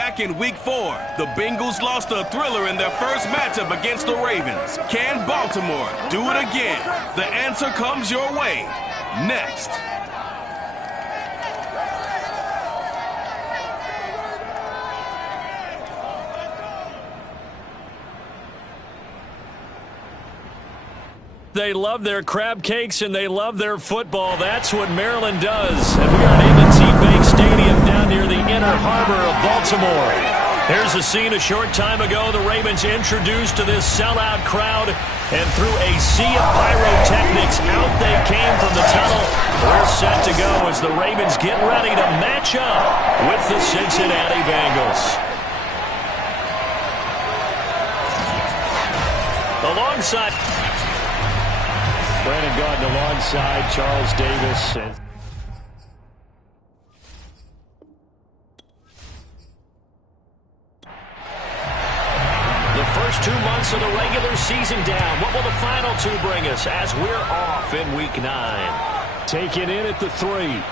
Back in Week 4, the Bengals lost a thriller in their first matchup against the Ravens. Can Baltimore do it again? The answer comes your way next. They love their crab cakes and they love their football. That's what Maryland does. And we are at M&T Bank Stadium down near the inner harbor of Baltimore. Here's a scene a short time ago. The Ravens introduced to this sellout crowd, and through a sea of pyrotechnics, out they came from the tunnel. We're set to go as the Ravens get ready to match up with the Cincinnati Bengals. Alongside Brandon Gordon alongside Charles Davis. The first 2 months of the regular season down. What will the final two bring us as we're off in Week 9? Taken in at the 3.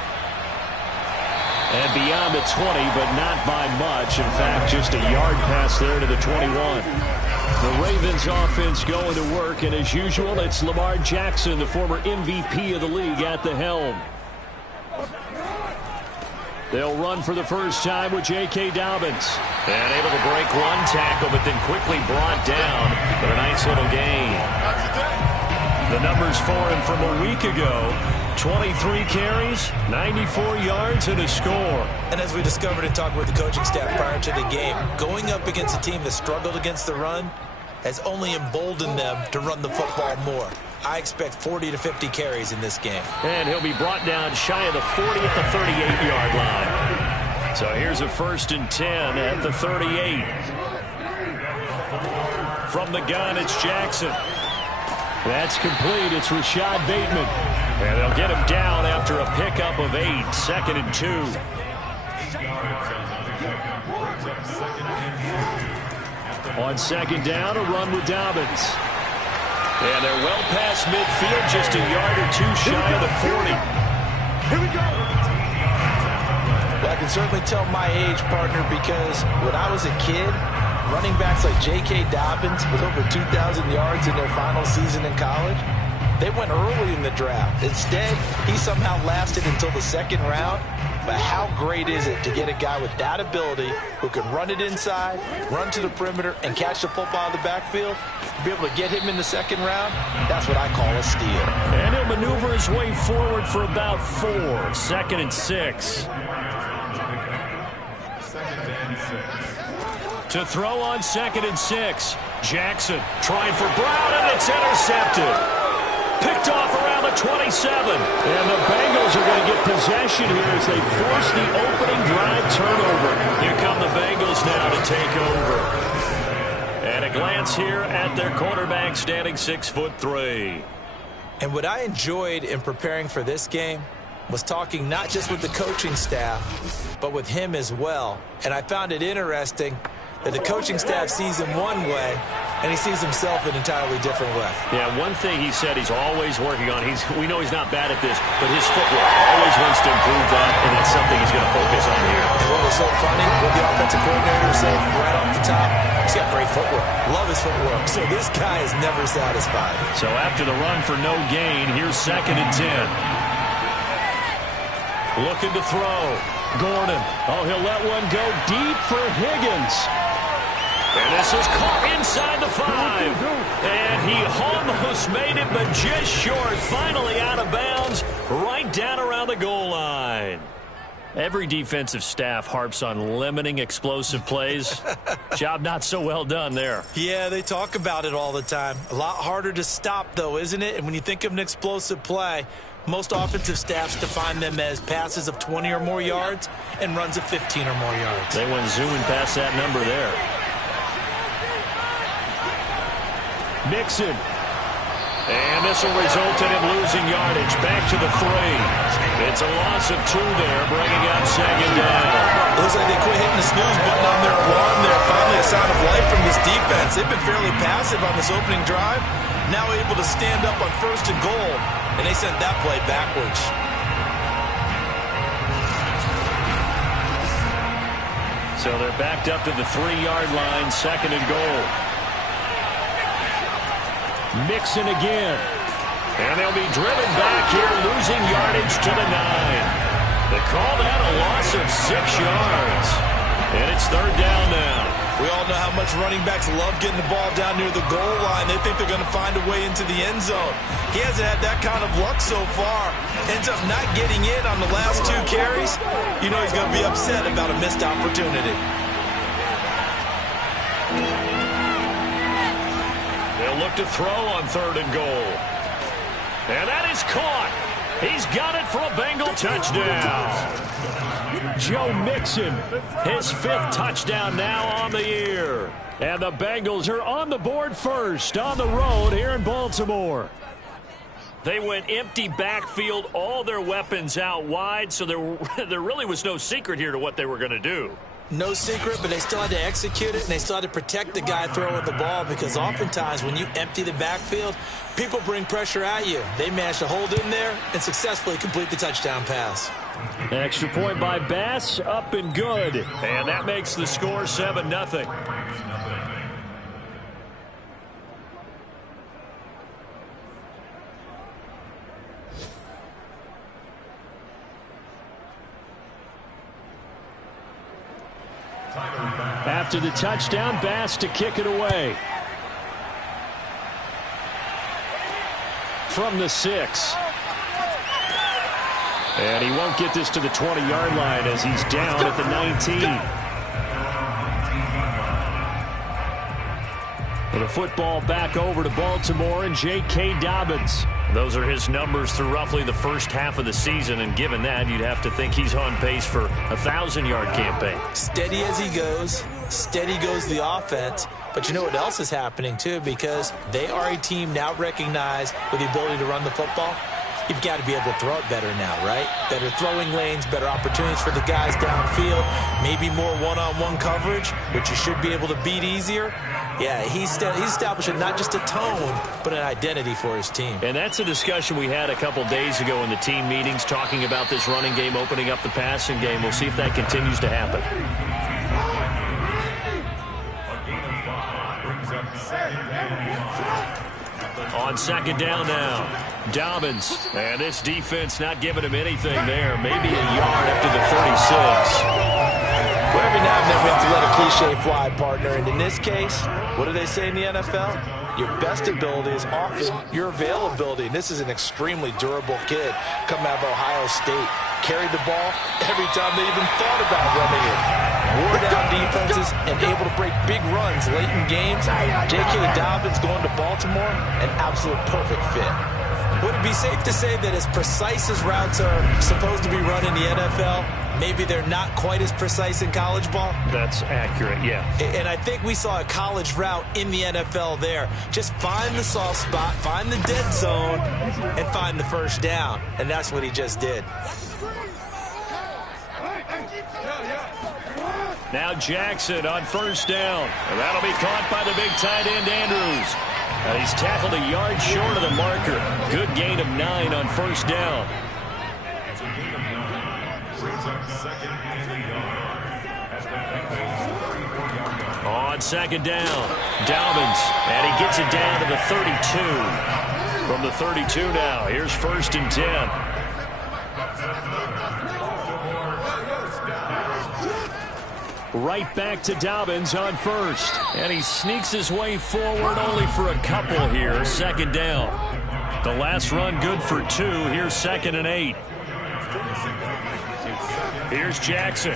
And beyond the 20, but not by much. In fact, just a yard pass there to the 21. The Ravens offense going to work, and as usual, it's Lamar Jackson, the former MVP of the league, at the helm. They'll run for the first time with J.K. Dobbins. And able to break one tackle, but then quickly brought down. But a nice little gain. The numbers for him from a week ago: 23 carries, 94 yards, and a score. And as we discovered in talking with the coaching staff prior to the game, going up against a team that struggled against the run has only emboldened them to run the football more. I expect 40 to 50 carries in this game. And he'll be brought down shy of the 40 at the 38-yard line. So here's a 1st and 10 at the 38. From the gun, it's Jackson. That's complete. It's Rashad Bateman. And they'll get him down after a pickup of 8. 2nd and 2. On 2nd down, a run with Dobbins. And they're well past midfield, just a yard or 2 shy of the 40. Here we go. Well, I can certainly tell my age, partner, because when I was a kid, running backs like J.K. Dobbins with over 2,000 yards in their final season in college, they went early in the draft. Instead, he somehow lasted until the 2nd round. But how great is it to get a guy with that ability who can run it inside, run to the perimeter, and catch the football in the backfield? To be able to get him in the 2nd round, that's what I call a steal. And he'll maneuver his way forward for about 4. 2nd and 6. To throw on 2nd and 6. Jackson trying for Brown, and it's intercepted. Picked off around the 27. And the Bengals are going to get possession here as they force the opening drive turnover. Here come the Bengals now to take over. And a glance here at their quarterback, standing 6'3". And what I enjoyed in preparing for this game was talking not just with the coaching staff, but with him as well. And I found it interesting that the coaching staff sees him one way, and he sees himself an entirely different way. Yeah, one thing he said he's always working on, we know he's not bad at this, but his footwork, always wants to improve that, and that's something he's going to focus on here. And what was so funny, what the offensive coordinator said right off the top, he's got great footwork. Love his footwork. So this guy is never satisfied. So after the run for no gain, here's 2nd and 10. Looking to throw. Gordon. Oh, he'll let one go deep for Higgins. And this is caught inside the 5. And he almost made it, but just short. Finally out of bounds, right down around the goal line. Every defensive staff harps on limiting explosive plays. Job not so well done there. Yeah, they talk about it all the time. A lot harder to stop, though, isn't it? And when you think of an explosive play, most offensive staffs define them as passes of 20 or more yards and runs of 15 or more yards. They went zooming past that number there. Mixon. And this will result in him losing yardage. Back to the 3. It's a loss of 2 there, bringing up 2nd down. It looks like they quit hitting the snooze button on their alarm there. Finally a sign of life from this defense. They've been fairly passive on this opening drive. Now able to stand up on 1st and goal. And they sent that play backwards. So So they're backed up to the 3-yard line, 2nd and goal. Mixon again. And they'll be driven back here, losing yardage to the 9. They call that a loss of 6 yards. And it's 3rd down now. We all know how much running backs love getting the ball down near the goal line. They think they're going to find a way into the end zone. He hasn't had that kind of luck so far. Ends up not getting in on the last 2 carries. You know he's going to be upset about a missed opportunity. They'll look to throw on 3rd and goal. And that is caught. He's got it for a Bengal touchdown. Joe Mixon, his 5th touchdown now on the year. And the Bengals are on the board first on the road here in Baltimore. They went empty backfield, all their weapons out wide, so there really was no secret here to what they were going to do. No secret, but they still had to execute it, and they still had to protect the guy throwing the ball, because oftentimes when you empty the backfield, people bring pressure at you. They managed to hold in there and successfully complete the touchdown pass. Extra point by Bass, up and good. And that makes the score 7-0. After the touchdown, Bass to kick it away. From the 6. And he won't get this to the 20-yard line as he's down at the 19. And the football back over to Baltimore and J.K. Dobbins. Those are his numbers through roughly the first half of the season, and given that, you'd have to think he's on pace for a 1,000-yard campaign. Steady as he goes, steady goes the offense. But you know what else is happening, too, because they are a team now recognized with the ability to run the football. You've got to be able to throw it better now, right? Better throwing lanes, better opportunities for the guys downfield, maybe more one-on-one coverage, which you should be able to beat easier. Yeah, he's establishing not just a tone, but an identity for his team. And that's a discussion we had a couple days ago in the team meetings, talking about this running game, opening up the passing game. We'll see if that continues to happen. On 2nd down now, Dobbins. And this defense not giving him anything there. Maybe a yard up to the 36. Well, every now and then we have to let a cliche fly, partner. And in this case, what do they say in the NFL? Your best ability is often your availability. And this is an extremely durable kid coming out of Ohio State. Carried the ball every time they even thought about running it. Wore down defenses and able to break big runs late in games. J.K. Dobbins going to Baltimore, an absolute perfect fit. Would it be safe to say that as precise as routes are supposed to be run in the NFL, maybe they're not quite as precise in college ball? That's accurate, yeah. And I think we saw a college route in the NFL there. Just find the soft spot, find the dead zone, and find the first down. And that's what he just did. Now Jackson on 1st down. And that'll be caught by the big tight end, Andrews. And he's tackled a yard short of the marker. Good gain of 9 on 1st down. On 2nd down, Dobbins. And he gets it down to the 32. From the 32 now, here's 1st and 10. Right back to Dobbins on 1st. And he sneaks his way forward only for a couple here. 2nd down. The last run good for 2. Here's 2nd and 8. Here's Jackson.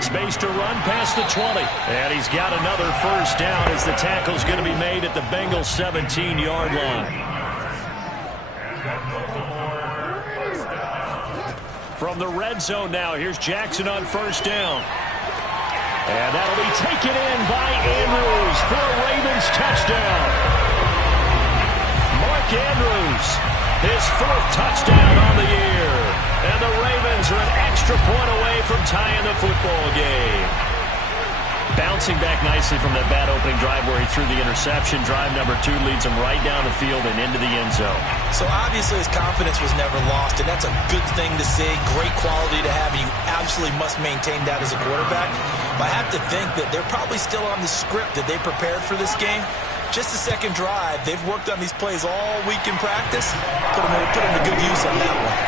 Space to run past the 20. And he's got another 1st down as the tackle's going to be made at the Bengals 17-yard line. From the red zone now, here's Jackson on 1st down. And that'll be taken in by Andrews for a Ravens touchdown. Mark Andrews, his 4th touchdown on the year. And the Ravens are an extra point away from tying the football game. Bouncing back nicely from that bad opening drive where he threw the interception. Drive number 2 leads him right down the field and into the end zone. So obviously his confidence was never lost, and that's a good thing to see. Great quality to have, and you absolutely must maintain that as a quarterback. I have to think that they're probably still on the script that they prepared for this game. Just the second drive, they've worked on these plays all week in practice. Put them to good use on that one.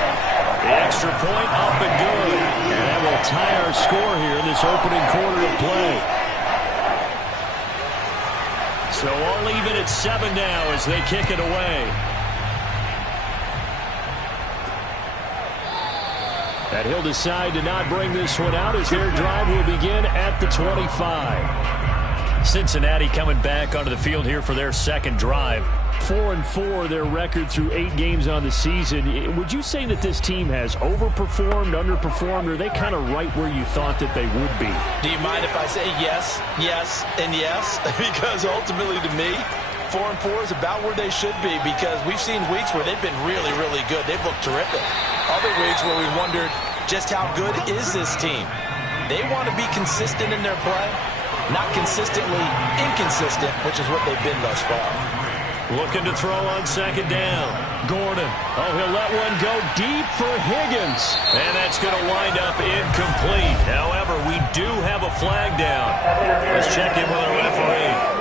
The extra point up and good. And that will tie our score here in this opening quarter of play. So all even at 7 now as they kick it away. And he'll decide to not bring this one out as their drive will begin at the 25. Cincinnati coming back onto the field here for their second drive. 4-4 their record through 8 games on the season. Would you say that this team has overperformed, underperformed, or are they kind of right where you thought that they would be? Do you mind if I say yes, yes, and yes? Because ultimately to me, 4-4 is about where they should be, because we've seen weeks where they've been really, really good. They've looked terrific. Other weeks where we wondered just how good is this team. They want to be consistent in their play, not consistently inconsistent, which is what they've been thus far. Looking to throw on second down. Gordon. Oh, he'll let one go deep for Higgins. And that's going to wind up incomplete. However, we do have a flag down. Let's check in with our referee.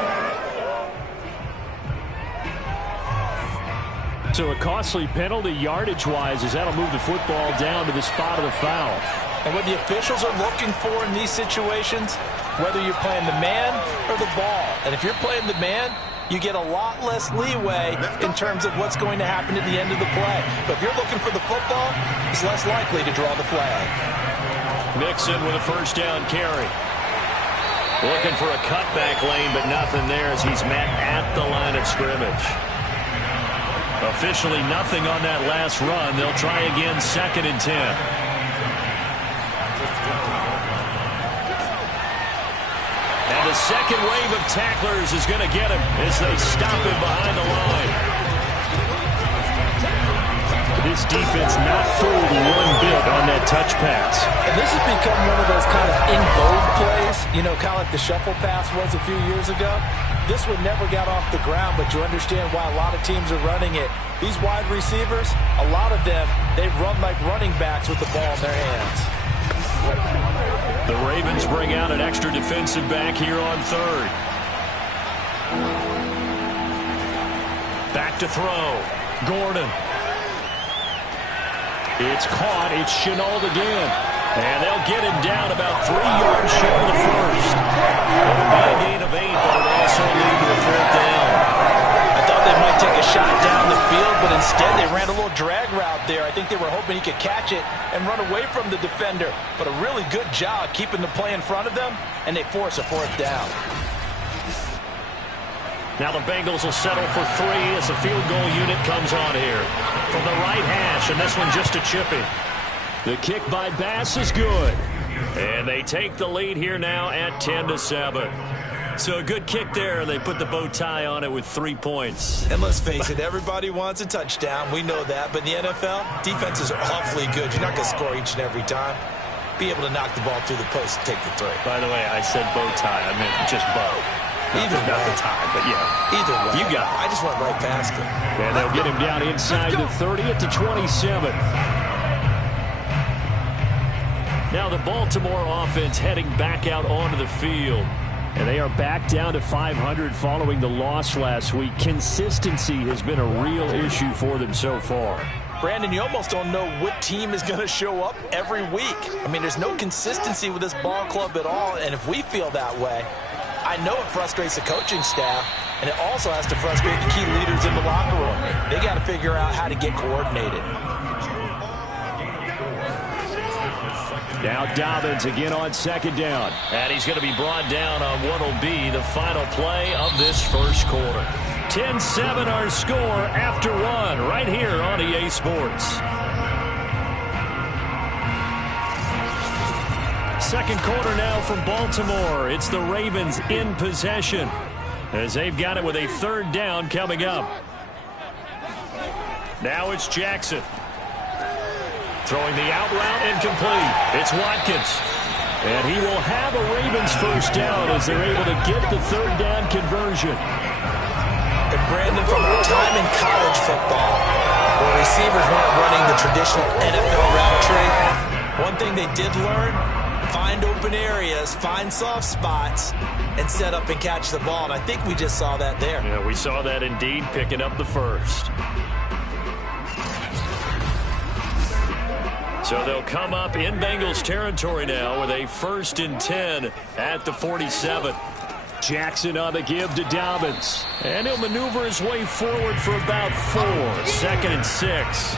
So a costly penalty yardage-wise as that'll move the football down to the spot of the foul. And what the officials are looking for in these situations, whether you're playing the man or the ball. And if you're playing the man, you get a lot less leeway in terms of what's going to happen at the end of the play. But if you're looking for the football, it's less likely to draw the flag. Mixon with a first down carry. Looking for a cutback lane, but nothing there as he's met at the line of scrimmage. Officially nothing on that last run. They'll try again, 2nd and 10. And the second wave of tacklers is going to get him as they stop him behind the line. This defense not fooled one bit on that touch pass. And this has become one of those kind of in vogue plays, you know, kind of like the shuffle pass was a few years ago. This one never got off the ground, but you understand why a lot of teams are running it. These wide receivers, a lot of them, they run like running backs with the ball in their hands. The Ravens bring out an extra defensive back here on 3rd. Back to throw. Gordon. It's caught. It's Chenault again. And they'll get him down about 3 yards short of the first. It'll be a gain of 8, but it'll also lead to a 4th down. I thought they might take a shot down the field, but instead they ran a little drag route there. I think they were hoping he could catch it and run away from the defender. But a really good job keeping the play in front of them, and they force a 4th down. Now the Bengals will settle for 3 as the field goal unit comes on here. From the right hash, and this one just a chippy. The kick by Bass is good. And they take the lead here now at 10-7. So a good kick there, and they put the bow tie on it with 3 points. And let's face it, everybody wants a touchdown. We know that. But in the NFL, defenses are awfully good. You're not going to score each and every time. Be able to knock the ball through the post and take the 3. By the way, I said bow tie. I meant just bow. Either way. Not the tie, but yeah. Either way. You got it. I just went right past him. And they'll get him down inside the 30 at the 27. Now the Baltimore offense heading back out onto the field. And they are back down to 500 following the loss last week. Consistency has been a real issue for them so far. Brandon, you almost don't know what team is going to show up every week. I mean, there's no consistency with this ball club at all. And if we feel that way, I know it frustrates the coaching staff, and it also has to frustrate the key leaders in the locker room. They got to figure out how to get coordinated. Now Dobbins again on 2nd down. And he's going to be brought down on what will be the final play of this first quarter. 10-7 our score after 1 right here on EA Sports. Second quarter now from Baltimore. It's the Ravens in possession as they've got it with a 3rd down coming up. Now it's Jackson. Throwing the out route incomplete. It's Watkins. And he will have a Ravens first down as they're able to get the 3rd down conversion. And Brandon, from our time in college football, where receivers weren't running the traditional NFL route tree, one thing they did learn, find open areas, find soft spots, and set up and catch the ball. And I think we just saw that there. Yeah, we saw that indeed, picking up the first. So they'll come up in Bengals territory now with a 1st and 10 at the 47. Jackson on the give to Dobbins. And he'll maneuver his way forward for about 4. 2nd and 6.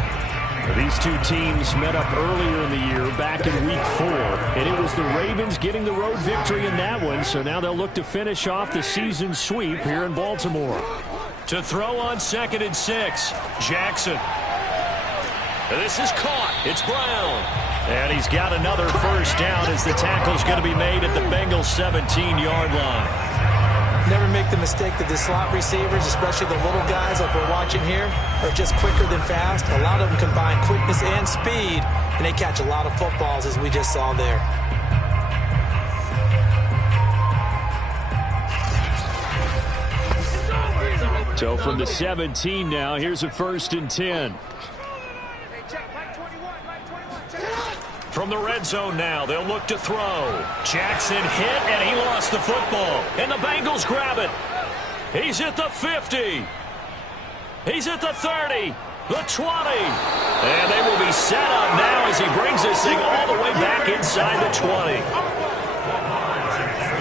These two teams met up earlier in the year, back in Week 4. And it was the Ravens getting the road victory in that one. So now they'll look to finish off the season sweep here in Baltimore. To throw on 2nd and 6, Jackson. This is caught. It's Brown. And he's got another first down as the tackle's going to be made at the Bengals 17-yard line. Never make the mistake that the slot receivers, especially the little guys like we're watching here, are just quicker than fast. A lot of them combine quickness and speed, and they catch a lot of footballs, as we just saw there. So from the 17 now, here's a 1st and 10. From the red zone now, they'll look to throw. Jackson hit, and he lost the football. And the Bengals grab it. He's at the 50. He's at the 30. The 20. And they will be set up now as he brings this thing all the way back inside the 20.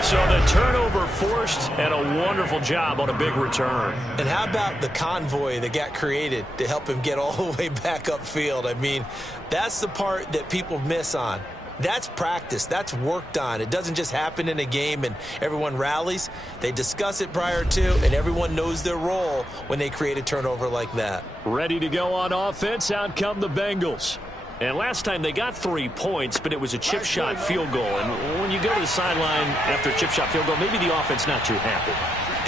So the turnover forced, and a wonderful job on a big return. And how about the convoy that got created to help him get all the way back upfield? I mean, that's the part that people miss on. That's practice. That's worked on. It doesn't just happen in a game and everyone rallies. They discuss it prior to, and everyone knows their role when they create a turnover like that. Ready to go on offense. Out come the Bengals. And last time they got 3 points, but it was a chip shot field goal. And when you go to the sideline after a chip shot field goal, maybe the offense not too happy.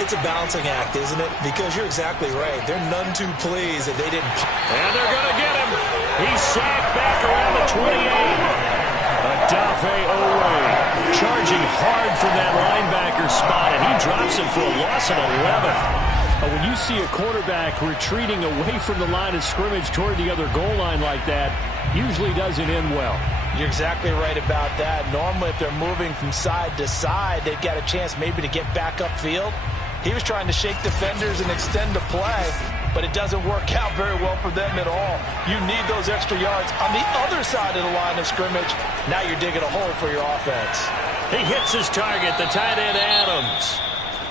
It's a balancing act, isn't it? Because you're exactly right. They're none too pleased that they didn't. And they're going to get him. He's sacked back around the 28. Adafe Owe charging hard from that linebacker spot, and he drops him for a loss of 11. When you see a quarterback retreating away from the line of scrimmage toward the other goal line like that, usually doesn't end well. You're exactly right about that. Normally, if they're moving from side to side, they've got a chance maybe to get back upfield. He was trying to shake defenders and extend the play, but it doesn't work out very well for them at all. You need those extra yards on the other side of the line of scrimmage. Now you're digging a hole for your offense. He hits his target, the tight end Adams.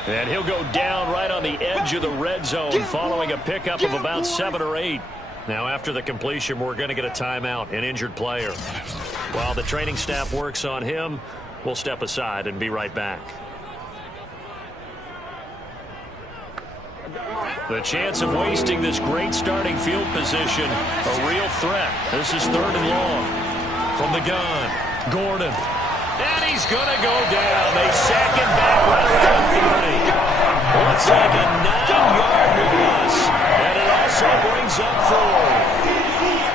And he'll go down right on the edge of the red zone following a pickup of about 7 or 8. Now, after the completion, we're going to get a timeout, an injured player. While the training staff works on him, we'll step aside and be right back. The chance of wasting this great starting field position, a real threat. This is 3rd and long. From the gun, Gordon. And he's going to go down. They sack him back right around 30. Looks like a 9-yard loss. And it also brings up 4.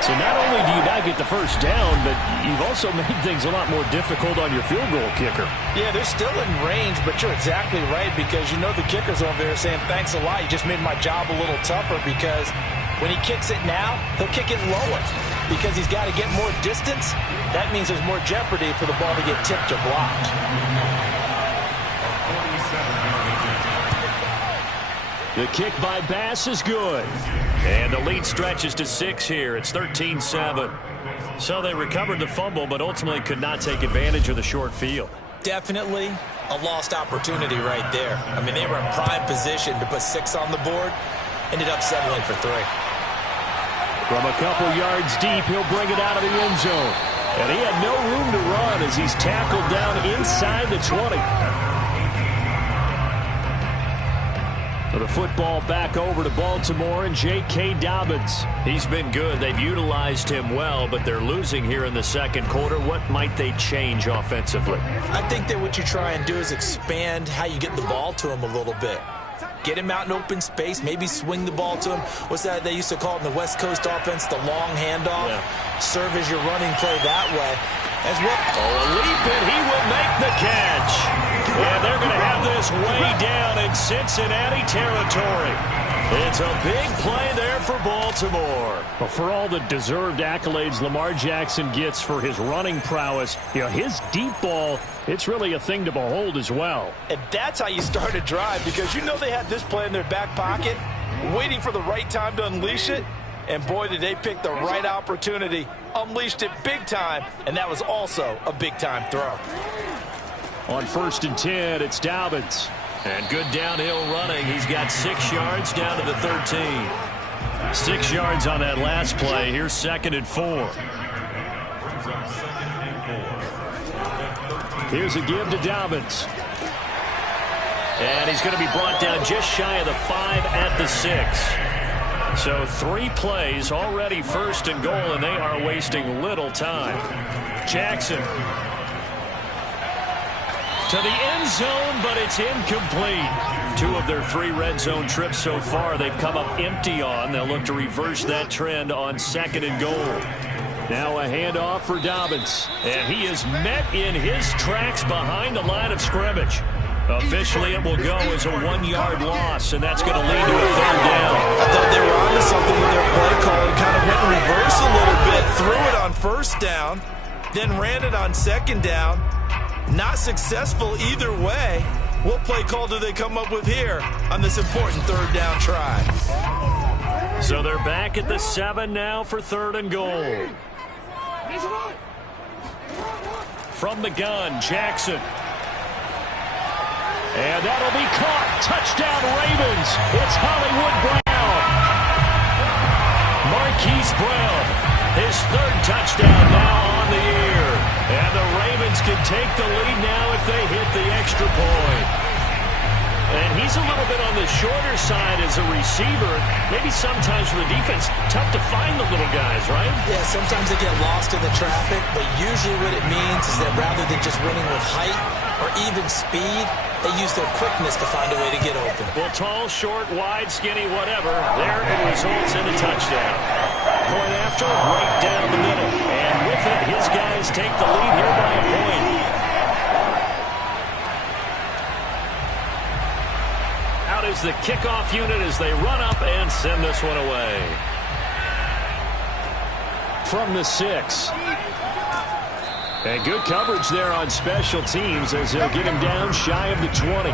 So not only do you not get the first down, but you've also made things a lot more difficult on your field goal kicker. Yeah, they're still in range, but you're exactly right because you know the kicker's over there saying, thanks a lot. You just made my job a little tougher because when he kicks it now, he'll kick it lower because he's got to get more distance. That means there's more jeopardy for the ball to get tipped or blocked. The kick by Bass is good. And the lead stretches to 6 here. It's 13-7. So they recovered the fumble, but ultimately could not take advantage of the short field. Definitely a lost opportunity right there. I mean, they were in prime position to put 6 on the board. Ended up settling for 3. From a couple yards deep, he'll bring it out of the end zone. And he had no room to run as he's tackled down inside the 20. The football back over to Baltimore and J.K. Dobbins. He's been good. They've utilized him well, but they're losing here in the second quarter. What might they change offensively? I think that what you try and do is expand how you get the ball to him a little bit. Get him out in open space, maybe swing the ball to him. What's that they used to call it in the West Coast offense, the long handoff? Yeah. Serve as your running play that way. As well. Oh, a leap, and he will make the catch. And they're going to have this way down in Cincinnati territory. It's a big play there for Baltimore. Well, for all the deserved accolades Lamar Jackson gets for his running prowess, his deep ball, it's really a thing to behold as well. And that's how you start a drive, because they had this play in their back pocket, waiting for the right time to unleash it. And boy, did they pick the right opportunity, unleashed it big time, and that was also a big-time throw. On 1st and 10, it's Dobbins. And good downhill running. He's got 6 yards down to the 13. 6 yards on that last play. Here's 2nd and 4. Here's a give to Dobbins. And he's going to be brought down just shy of the 5 at the 6. So 3 plays already 1st and goal, and they are wasting little time. Jackson to the end zone, but it's incomplete. 2 of their 3 red zone trips so far they've come up empty on. They'll look to reverse that trend on 2nd and goal. Now a handoff for Dobbins. And he is met in his tracks behind the line of scrimmage. Officially, it will go as a 1-yard loss, and that's going to lead to a 3rd down. I thought they were onto something with their play call. It kind of went in reverse a little bit, threw it on 1st down, then ran it on 2nd down. Not successful either way. What play call do they come up with here on this important 3rd down try? So they're back at the 7 now for 3rd and goal. From the gun, Jackson. And that'll be caught. Touchdown, Ravens. It's Hollywood Brown. Marquise Brown, his 3rd touchdown now on the year. And the Ravens can take the lead now if they hit the extra point. And he's a little bit on the shorter side as a receiver. Maybe sometimes for the defense, tough to find the little guys, right? Yeah, sometimes they get lost in the traffic, but usually what it means is that rather than just winning with height or even speed, they use their quickness to find a way to get open. Well, tall, short, wide, skinny, whatever, there it results in a touchdown. Point after, right down the middle. And with it, his guys take the lead here by a point. Out is the kickoff unit as they run up and send this one away. From the 6. And good coverage there on special teams as they'll get him down shy of the 20.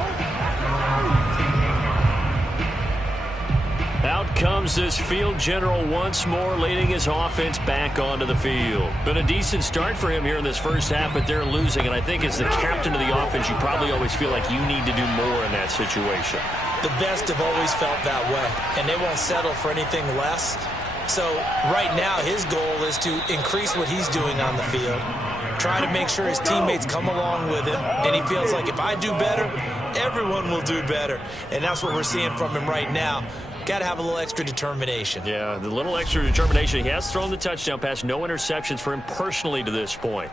Out comes this field general once more, leading his offense back onto the field. Been a decent start for him here in this first half, but they're losing. And I think as the captain of the offense, you probably always feel like you need to do more in that situation. The best have always felt that way, and they won't settle for anything less. So right now his goal is to increase what he's doing on the field, try to make sure his teammates come along with him, and he feels like if I do better, everyone will do better. And that's what we're seeing from him right now. Got to have a little extra determination. Yeah, the little extra determination. He has thrown the touchdown pass. No interceptions for him personally to this point.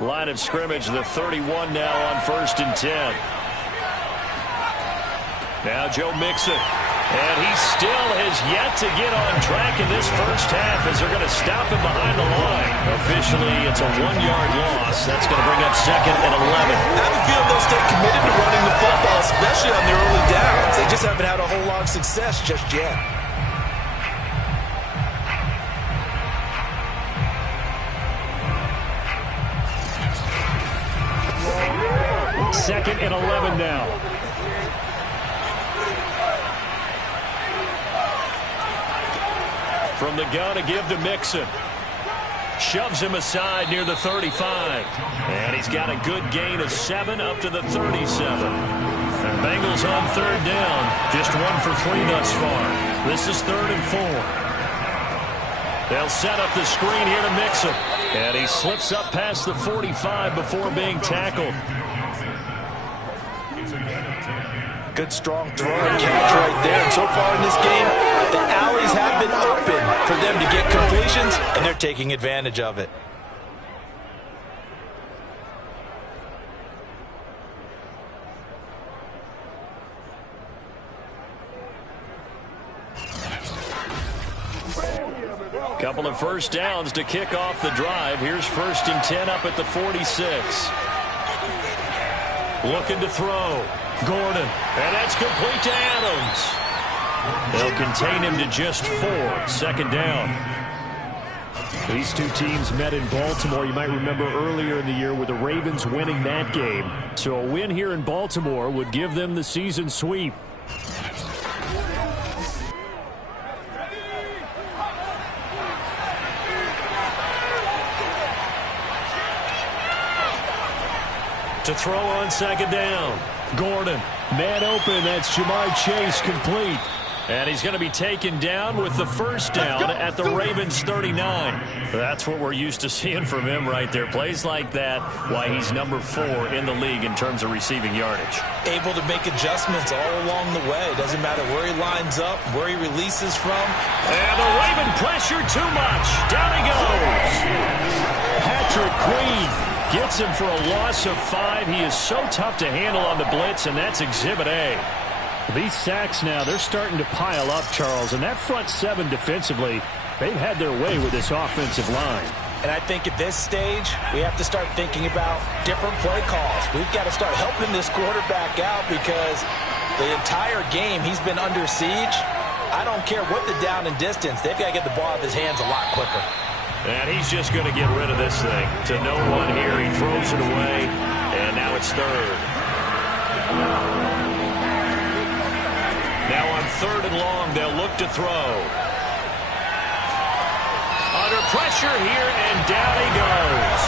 Line of scrimmage, the 31 now on 1st and 10. Now Joe Mixon. And he still has yet to get on track in this first half as they're going to stop him behind the line. Officially, it's a 1-yard loss. That's going to bring up 2nd and 11. I have a feeling they'll stay committed to running the football, especially on their early downs. They just haven't had a whole lot of success just yet. Second and 11 now. From the gun, a give to Mixon. Shoves him aside near the 35. And he's got a good gain of 7 up to the 37. And Bengals on 3rd down. Just 1 for 3 thus far. This is 3rd and 4. They'll set up the screen here to Mixon. And he slips up past the 45 before being tackled. Good strong throw and catch right there. And so far in this game, the alleys have been open for them to get completions, and they're taking advantage of it. Couple of first downs to kick off the drive. Here's 1st and 10 up at the 46. Looking to throw. Gordon. And that's complete to Adams. They'll contain him to just 4. 2nd down. These two teams met in Baltimore. You might remember earlier in the year with the Ravens winning that game. So a win here in Baltimore would give them the season sweep. To throw on 2nd down. Gordon. Man open. That's Jamar Chase complete. And he's going to be taken down with the 1st down at the Ravens 39. That's what we're used to seeing from him right there. Plays like that, why he's number 4 in the league in terms of receiving yardage. Able to make adjustments all along the way. Doesn't matter where he lines up, where he releases from. And the Raven pressure too much. Down he goes. Patrick Queen gets him for a loss of 5. He is so tough to handle on the blitz, and that's Exhibit A. These sacks now, they're starting to pile up, Charles, and that front 7 defensively, they've had their way with this offensive line. And I think at this stage, we have to start thinking about different play calls. We've got to start helping this quarterback out because the entire game he's been under siege. I don't care what the down and distance. They've got to get the ball out of his hands a lot quicker. And he's just going to get rid of this thing. To no one here, he throws it away, and now it's 3rd. Now on 3rd and long, they'll look to throw. Under pressure here, and down he goes.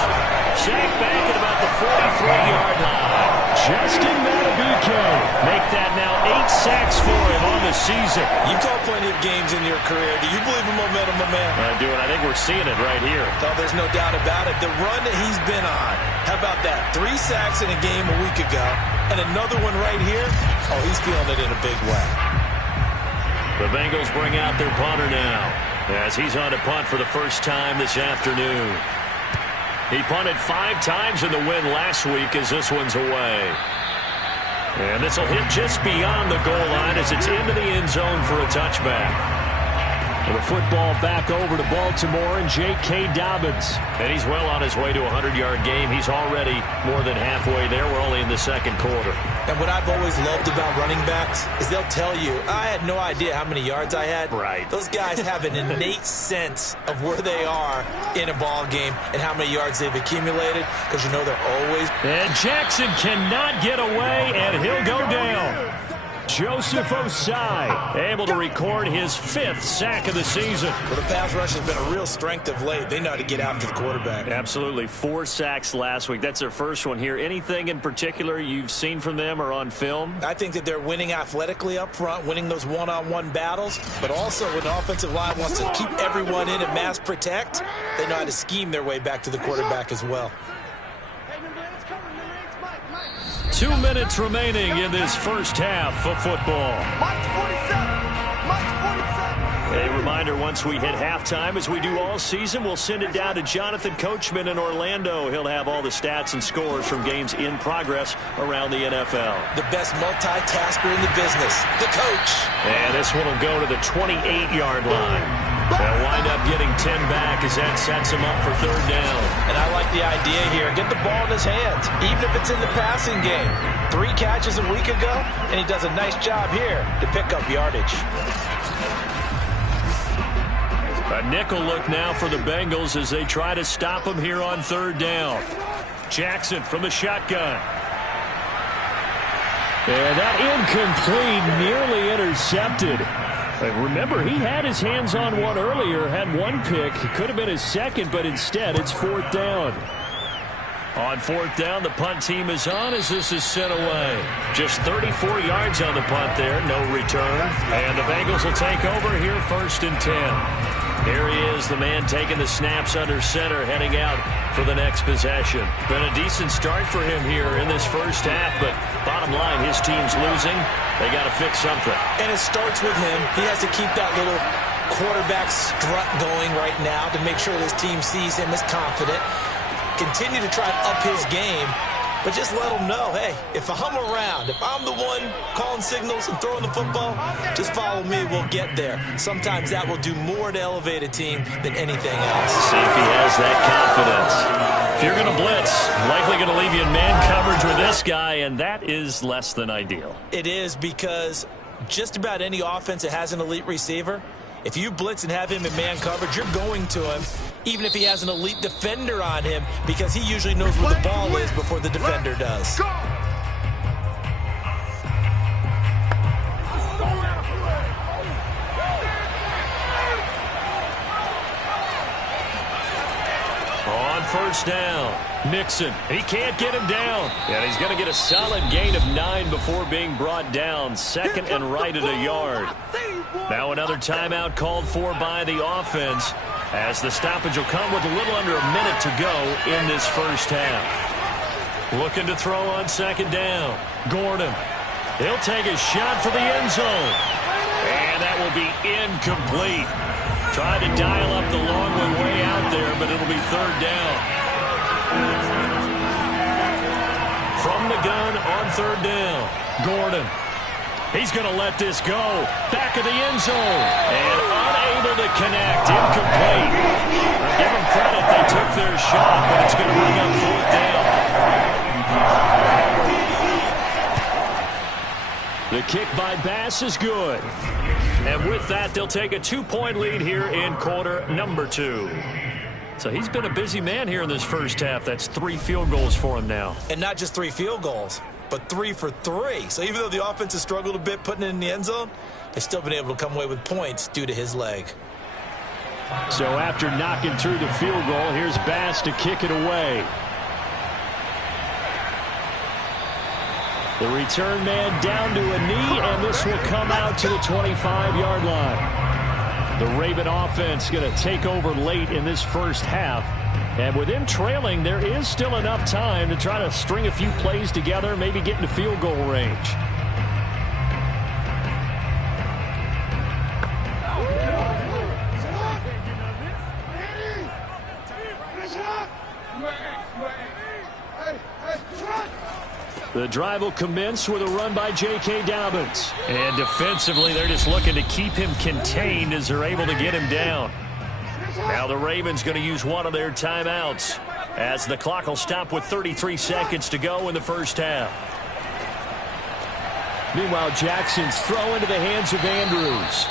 Sacked back at about the 43-yard line. Justin Madubuike. Make that now 8 sacks for him on the season. You've called plenty of games in your career. Do you believe in momentum, my man? I do, and I think we're seeing it right here. Oh, there's no doubt about it. The run that he's been on. How about that? 3 sacks in a game a week ago, and another one right here. Oh, he's feeling it in a big way. The Bengals bring out their punter now as he's on a punt for the first time this afternoon. He punted 5 times in the win last week as this one's away. And this will hit just beyond the goal line as it's into the end zone for a touchback. And the football back over to Baltimore and J.K. Dobbins. And he's well on his way to a 100-yard game. He's already more than halfway there. We're only in the 2nd quarter. And what I've always loved about running backs is they'll tell you, I had no idea how many yards I had. Right. Those guys have an innate sense of where they are in a ball game and how many yards they've accumulated because you know they're always. And Jackson cannot get away, and he'll go down. Joseph Osai able to record his 5th sack of the season. Well, the pass rush has been a real strength of late. They know how to get after the quarterback. Absolutely. 4 sacks last week. That's their first one here. Anything in particular you've seen from them or on film? I think that they're winning athletically up front, winning those one-on-one battles, but also when the offensive line wants to keep everyone in and mass protect, they know how to scheme their way back to the quarterback as well. 2 minutes remaining in this first half of football. A reminder, once we hit halftime, as we do all season, we'll send it down to Jonathan Coachman in Orlando. He'll have all the stats and scores from games in progress around the NFL. The best multitasker in the business, the coach. And this one will go to the 28-yard line. They'll wind up getting 10 back as that sets him up for 3rd down. And I like the idea here. Get the ball in his hands, even if it's in the passing game. 3 catches a week ago, and he does a nice job here to pick up yardage. A nickel look now for the Bengals as they try to stop him here on 3rd down. Jackson from the shotgun. And that incomplete, nearly intercepted. Remember, he had his hands on one earlier, had 1 pick. It could have been his 2nd, but instead it's 4th down. On 4th down, the punt team is on as this is sent away. Just 34 yards on the punt there, no return. And the Bengals will take over here 1st and 10. Here he is, the man taking the snaps under center, heading out for the next possession. Been a decent start for him here in this first half, but bottom line, his team's losing. They got to fix something. And it starts with him. He has to keep that little quarterback strut going right now to make sure this team sees him as confident. Continue to try to up his game. but just let them know, hey, if I'm around, if I'm the one calling signals and throwing the football, just follow me, we'll get there. Sometimes that will do more to elevate a team than anything else. See if he has that confidence. If you're going to blitz, likely going to leave you in man coverage with this guy, and that is less than ideal. It is, because just about any offense that has an elite receiver, if you blitz and have him in man coverage, you're going to him, even if he has an elite defender on him, because he usually knows where the ball is before the defender does. On first down, Mixon. He can't get him down. And he's going to get a solid gain of 9 before being brought down. Second and right at a yard. Now another timeout called for by the offense, as the stoppage will come with a little under a minute to go in this first half. Looking to throw on second down. Gordon. He'll take a shot for the end zone. And that will be incomplete. Tried to dial up the long one way out there, but it'll be third down. From the gun on third down, Gordon. He's going to let this go. Back of the end zone. And unable to connect. Incomplete. I'll give them credit. They took their shot, but it's going to bring up fourth down. The kick by Bass is good. And with that, they'll take a 2-point lead here in quarter number 2. So he's been a busy man here in this first half. That's 3 field goals for him now. And not just 3 field goals, but 3 for 3. So even though the offense has struggled a bit putting it in the end zone, they've still been able to come away with points due to his leg. So after knocking through the field goal, here's Bass to kick it away. The return man down to a knee, and this will come out to the 25-yard line. The Raven offense going to take over late in this first half. And with them trailing, there is still enough time to try to string a few plays together, maybe get into field goal range. The drive will commence with a run by J.K. Dobbins. And defensively, they're just looking to keep him contained as they're able to get him down. Now the Ravens going to use one of their timeouts, as the clock will stop with 33 seconds to go in the first half. Meanwhile, Jackson's throw into the hands of Andrews.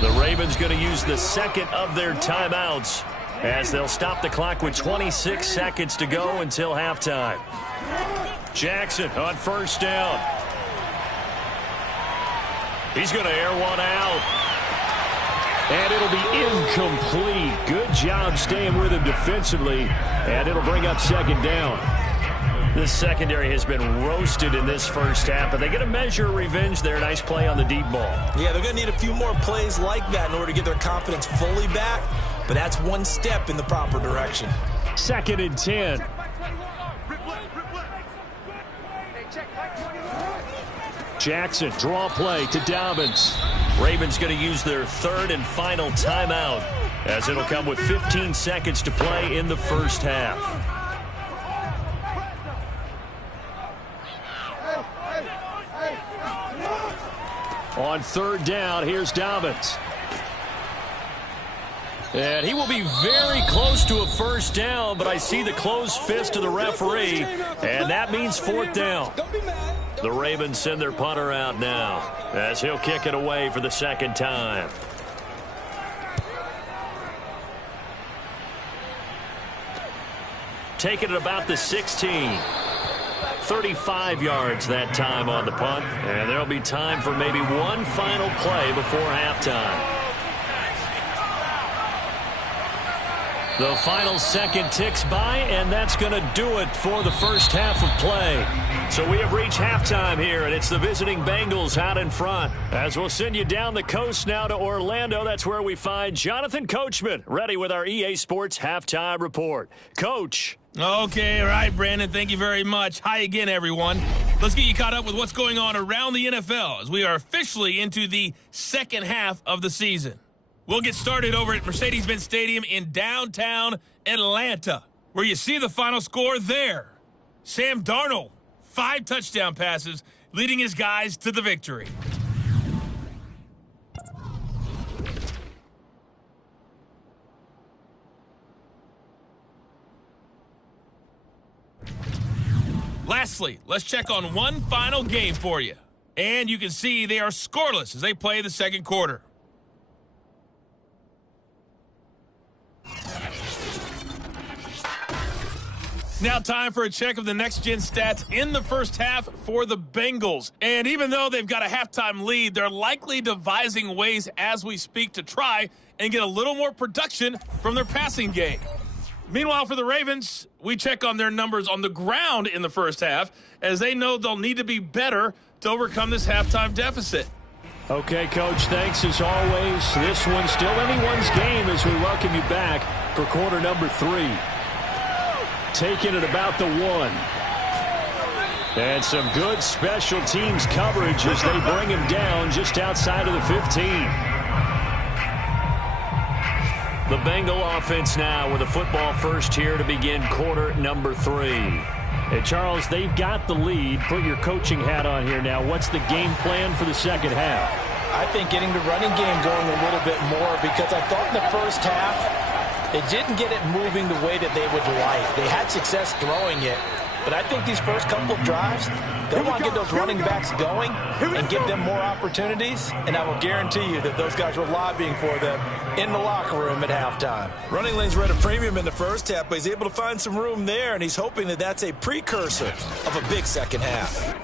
The Ravens going to use the second of their timeouts, as they'll stop the clock with 26 seconds to go until halftime. Jackson on first down. He's going to air one out. And it'll be incomplete. Good job staying with him defensively. And it'll bring up second down. This secondary has been roasted in this first half, but they get a measure of revenge there. Nice play on the deep ball. Yeah, they're going to need a few more plays like that in order to get their confidence fully back. But that's one step in the proper direction. 2nd and 10. Jackson, draw play to Dobbins. Ravens going to use their third and final timeout, as it'll come with 15 seconds to play in the first half. On third down, here's Dobbins. And he will be very close to a first down, but I see the closed fist of the referee, and that means fourth down. The Ravens send their punter out now, as he'll kick it away for the second time. Taking it about the 16. 35 yards that time on the punt, and there'll be time for maybe one final play before halftime. The final second ticks by, and that's going to do it for the first half of play. So we have reached halftime here, and it's the visiting Bengals out in front. As we'll send you down the coast now to Orlando, that's where we find Jonathan Coachman, ready with our EA Sports Halftime Report. Coach. Okay, all right, Brandon, thank you very much. Hi again, everyone. Let's get you caught up with what's going on around the NFL as we are officially into the second half of the season. We'll get started over at Mercedes-Benz Stadium in downtown Atlanta, where you see the final score there. Sam Darnold, 5 touchdown passes, leading his guys to the victory. Lastly, let's check on one final game for you. And you can see they are scoreless as they play the second quarter. Now time for a check of the next-gen stats in the first half for the Bengals. And even though they've got a halftime lead, they're likely devising ways as we speak to try and get a little more production from their passing game. Meanwhile, for the Ravens, we check on their numbers on the ground in the first half as they know they'll need to be better to overcome this halftime deficit. Okay, Coach, thanks as always. This one's still anyone's game as we welcome you back for quarter number 3. Taking it about the 1. And some good special teams coverage as they bring him down just outside of the 15. The Bengal offense now with a football first here to begin quarter number 3. And Charles, they've got the lead. Put your coaching hat on here now. What's the game plan for the second half? I think getting the running game going a little bit more, because I thought in the first half they didn't get it moving the way that they would like. They had success throwing it, but I think these first couple of drives, they want to get those running backs going and give them more opportunities, and I will guarantee you that those guys were lobbying for them in the locker room at halftime. Running lanes were at a premium in the first half, but he's able to find some room there, and he's hoping that that's a precursor of a big second half.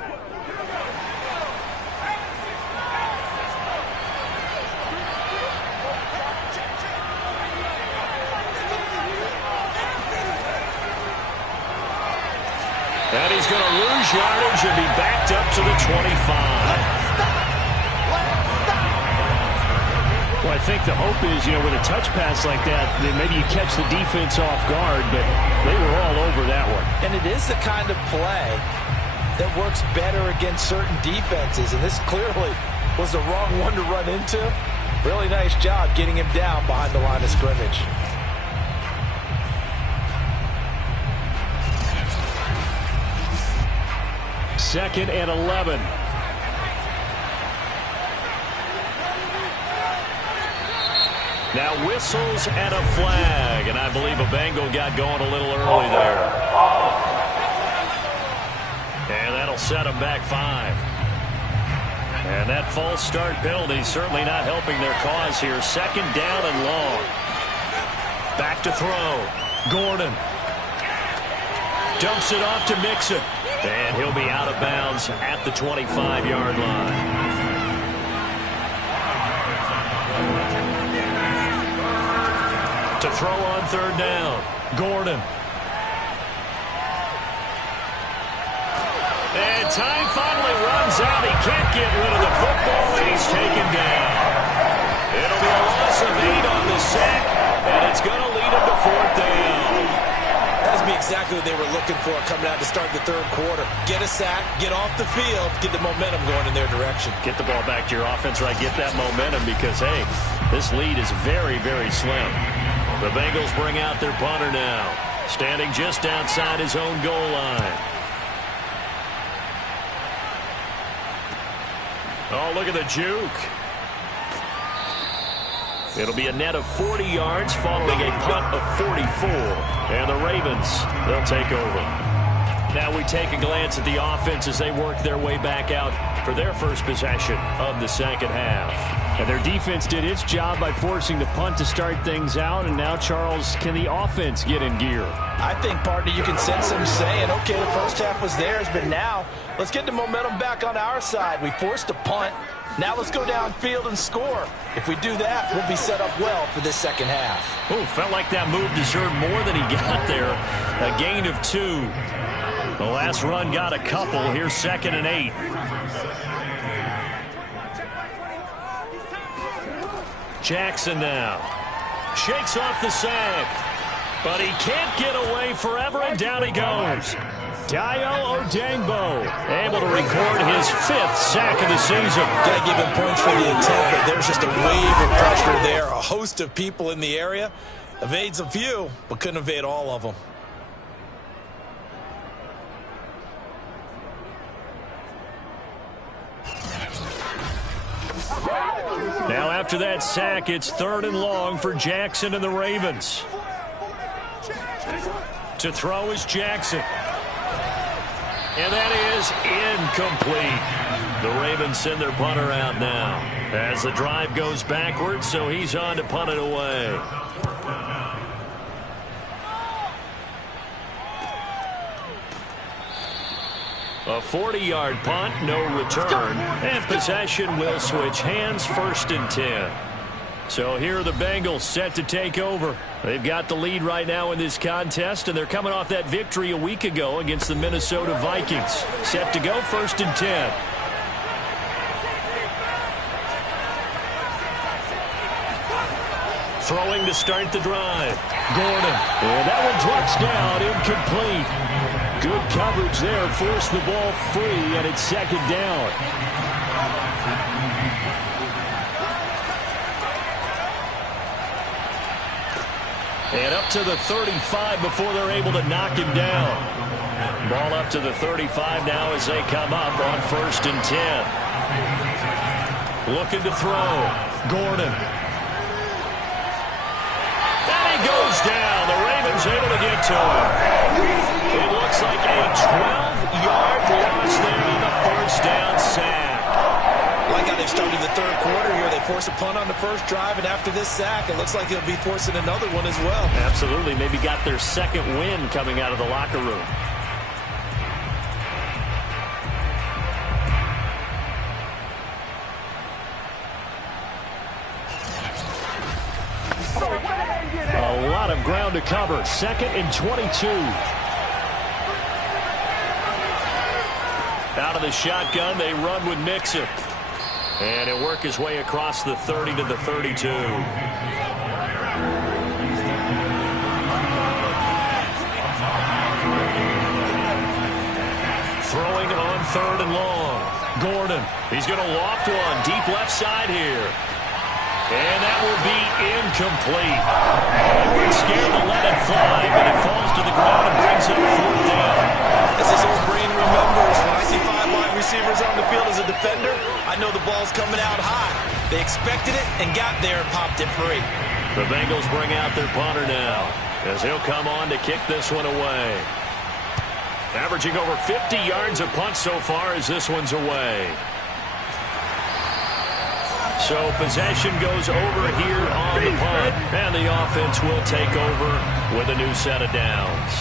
And he's going to lose yardage and be backed up to the 25. Well, I think the hope is, with a touch pass like that maybe you catch the defense off guard, but they were all over that one. And it is the kind of play that works better against certain defenses, and this clearly was the wrong one to run into. Really nice job getting him down behind the line of scrimmage. Second and 11. Now whistles and a flag, and I believe a Bengal got going a little early there. And that'll set them back 5. And that false start penalty certainly not helping their cause here. Second down and long. Back to throw. Gordon dumps it off to Mixon. And he'll be out of bounds at the 25-yard line. To throw on third down, Gordon. And time finally runs out. He can't get rid of the football, and he's taken down. It'll be a loss of 8 on the sack, and it's going to lead him to fourth down. That would be exactly what they were looking for coming out to start the third quarter. Get a sack, get off the field, get the momentum going in their direction. Get the ball back to your offense, right? Get that momentum because, hey, this lead is very, very slim. The Bengals bring out their punter now, standing just outside his own goal line. Oh, look at the juke. It'll be a net of 40 yards following a punt of 44. And the Ravens, they'll take over. Now we take a glance at the offense as they work their way back out for their first possession of the second half. And their defense did its job by forcing the punt to start things out. And now, Charles, can the offense get in gear? I think, partner, you can sense them saying, okay, the first half was theirs, but now let's get the momentum back on our side. We forced a punt. Now let's go downfield and score. If we do that, we'll be set up well for this second half. Oh, felt like that move deserved more than he got there. A gain of 2. The last run got a couple. Here's 2nd and 8. Jackson now. Shakes off the sack. But he can't get away forever, and down he goes. Dayo Odangbo able to record his 5th sack of the season. Got to give him points for the attempt, but there's just a wave of pressure there. A host of people in the area. Evades a few, but couldn't evade all of them. after that sack, it's 3rd and long for Jackson and the Ravens. To throw is Jackson. And that is incomplete. The Ravens send their punter out now as the drive goes backwards, so he's on to punt it away. A 40-yard punt, no return, and possession will switch hands, 1st and 10. So here are the Bengals set to take over. They've got the lead right now in this contest, and they're coming off that victory a week ago against the Minnesota Vikings. Set to go, 1st and 10. Throwing to start the drive. Gordon. And that one drops down, incomplete. Good coverage there, forced the ball free, and it's 2nd down. And up to the 35 before they're able to knock him down. Ball up to the 35 now as they come up on 1st and 10. Looking to throw. Gordon. And he goes down. The Ravens able to get to him. It looks like a 12-yard loss there on the 1st down sack. Like how they've started the 3rd quarter here. They force a punt on the 1st drive, and after this sack, it looks like they'll be forcing another one as well. Absolutely. Maybe got their 2nd win coming out of the locker room. A lot of ground to cover. 2nd and 22. Out of the shotgun, they run with Mixon. And he'll work his way across the 30 to the 32. Throwing on 3rd and long. Gordon. He's going to loft one. Deep left side here. And that will be incomplete. They weren't scared to let it fly, but it falls to the ground and brings up 4th down. As this old brain remembers, when I see 5 wide receivers on the field as a defender, I know the ball's coming out high. They expected it and got there and popped it free. The Bengals bring out their punter now as he'll come on to kick this one away. Averaging over 50 yards a punt so far as this one's away. So possession goes over here on the punt, and the offense will take over with a new set of downs.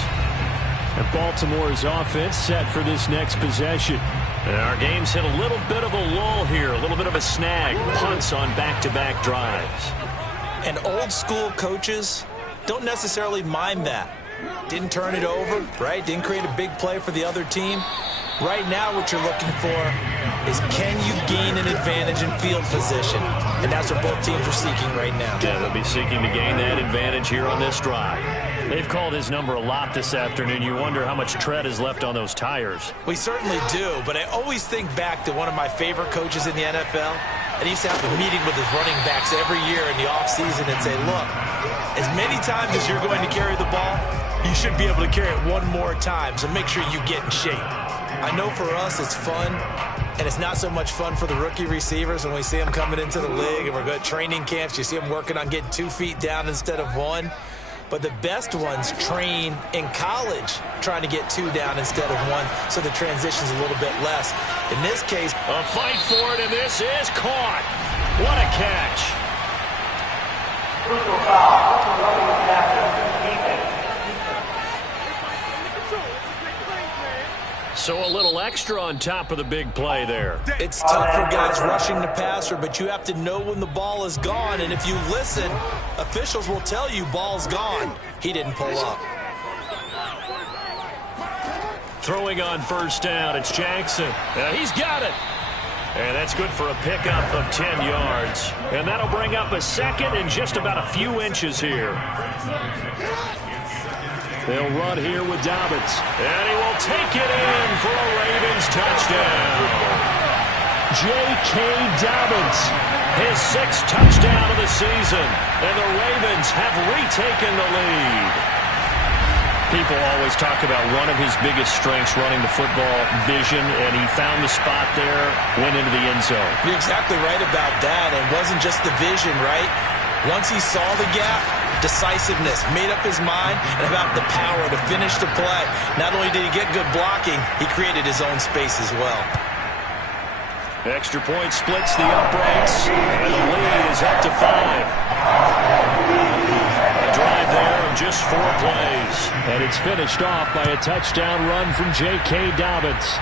And Baltimore's offense set for this next possession. And our game's hit a little bit of a lull here, a little bit of a snag. Punts on back-to-back drives. And old-school coaches don't necessarily mind that. Didn't turn it over, right? Didn't create a big play for the other team. Right now what you're looking for is, can you gain an advantage in field position? And that's what both teams are seeking right now. Yeah, they'll be seeking to gain that advantage here on this drive. They've called his number a lot this afternoon. You wonder how much tread is left on those tires. We certainly do, but I always think back to one of my favorite coaches in the NFL. And he used to have a meeting with his running backs every year in the offseason and say, look, as many times as you're going to carry the ball, you should be able to carry it one more time, so make sure you get in shape. I know for us it's fun, and it's not so much fun for the rookie receivers when we see them coming into the league and we're good training camps. You see them working on getting 2 feet down instead of 1. But the best ones train in college trying to get 2 down instead of 1, so the transition's a little bit less. In this case, a fight for it, and this is caught. What a catch. So a little extra on top of the big play there. It's tough for guys rushing the passer, but you have to know when the ball is gone. And if you listen, officials will tell you ball's gone. He didn't pull up. Throwing on 1st down, it's Jackson. He's got it. And that's good for a pickup of 10 yards. And that'll bring up a 2nd and just about a few inches here. They'll run here with Dobbins. And he will take it in for a Ravens touchdown. J.K. Dobbins, his 6th touchdown of the season. And the Ravens have retaken the lead. People always talk about one of his biggest strengths running the football, vision, and he found the spot there, went into the end zone. You're exactly right about that. It wasn't just the vision, right? Once he saw the gap, decisiveness, made up his mind, and about the power to finish the play. Not only did he get good blocking, he created his own space as well. Extra point splits the uprights, and the lead is up to 5. A drive there of just 4 plays, and it's finished off by a touchdown run from J.K. Dobbins.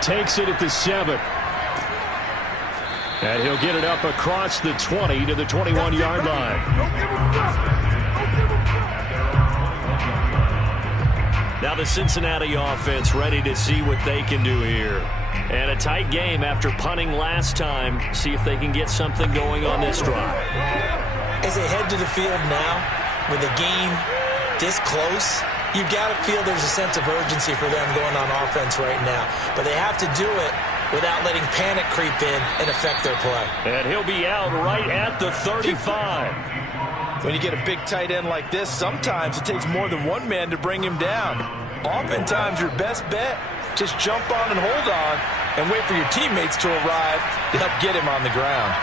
Takes it at the 7. And he'll get it up across the 20 to the 21-yard line. Now the Cincinnati offense ready to see what they can do here. And a tight game after punting last time. See if they can get something going on this drive. As they head to the field now, with the game this close, you've got to feel there's a sense of urgency for them going on offense right now. But they have to do it without letting panic creep in and affect their play. And he'll be out right at the 35. When you get a big tight end like this, sometimes it takes more than one man to bring him down. Oftentimes, your best bet, just jump on and hold on and wait for your teammates to arrive to help get him on the ground.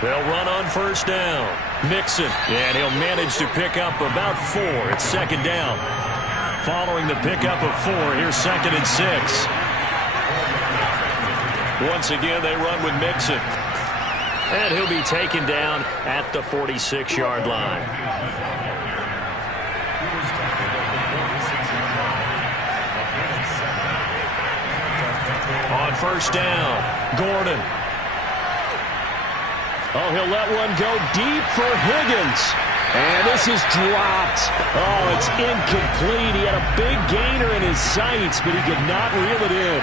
They'll run on first down. Mixon, and he'll manage to pick up about 4. It's second down. Following the pickup of 4, here's 2nd and 6. Once again, they run with Mixon. And he'll be taken down at the 46-yard line. On first down, Gordon. Oh, he'll let one go deep for Higgins. And this is dropped. Oh, it's incomplete. He had a big gainer in his sights, but he could not reel it in.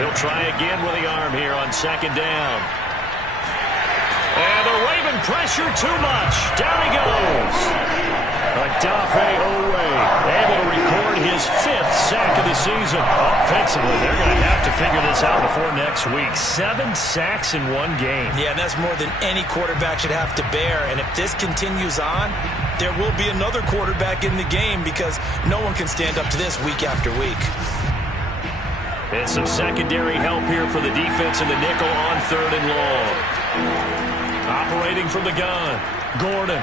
He'll try again with the arm here on second down. And the Raven pressure too much. Down he goes. Odafe Oweh able to record his 5th sack of the season. Offensively, they're going to have to figure this out before next week. 7 sacks in one game. Yeah, and that's more than any quarterback should have to bear. And if this continues on, there will be another quarterback in the game because no one can stand up to this week after week. And some secondary help here for the defense in the nickel on 3rd and long. Operating from the gun, Gordon.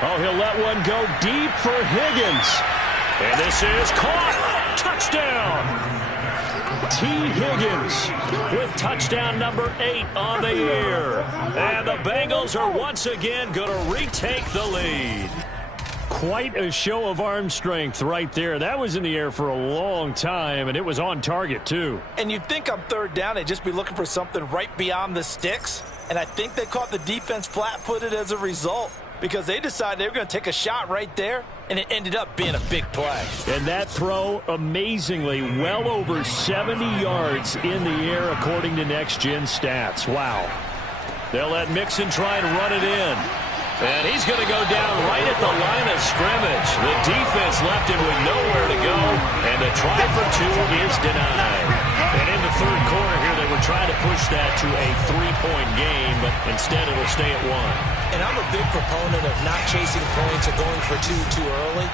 Oh, he'll let one go deep for Higgins. And this is caught. Touchdown. T. Higgins with touchdown number 8 on the year. And the Bengals are once again going to retake the lead. Quite a show of arm strength right there. That was in the air for a long time, and it was on target, too. And you'd think on 3rd down, they'd just be looking for something right beyond the sticks. And I think they caught the defense flat-footed as a result because they decided they were going to take a shot right there, and it ended up being a big play. And that throw, amazingly, well over 70 yards in the air, according to Next Gen Stats. Wow. They'll let Mixon try and run it in. And he's going to go down right at the line of scrimmage. The defense left him with nowhere to go, and the try for 2 is denied. And in the 3rd quarter here, they were trying to push that to a 3-point game, but instead it'll stay at 1. And I'm a big proponent of not chasing points or going for 2 too early.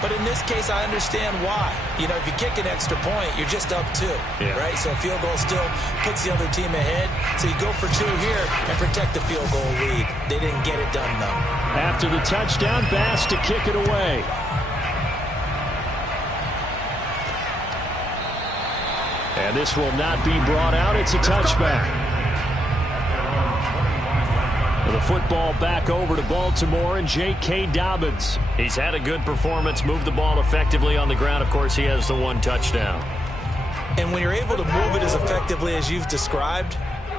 But in this case, I understand why. You know, if you kick an extra point, you're just up 2, right? So a field goal still puts the other team ahead. So you go for 2 here and protect the field goal lead. They didn't get it done, though. After the touchdown, Bass to kick it away. And this will not be brought out. It's a touchback. The football back over to Baltimore and J.K. Dobbins. He's had a good performance, moved the ball effectively on the ground. Of course, he has the 1 touchdown. And when you're able to move it as effectively as you've described,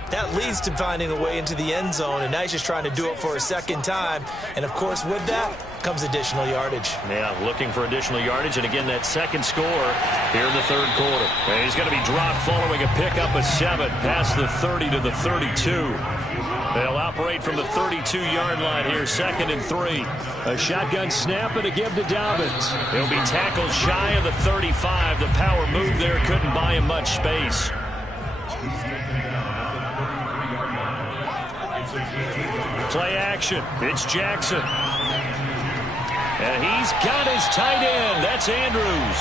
that leads to finding a way into the end zone, and now he's just trying to do it for a second time. And, of course, with that comes additional yardage. Yeah, looking for additional yardage, and again, that second score here in the 3rd quarter. And he's going to be dropped following a pickup of 7 past the 30 to the 32. They'll operate from the 32-yard line here, 2nd and 3. A shotgun snap and a give to Dobbins. He'll be tackled shy of the 35. The power move there couldn't buy him much space. Play action. It's Jackson. And he's got his tight end. That's Andrews.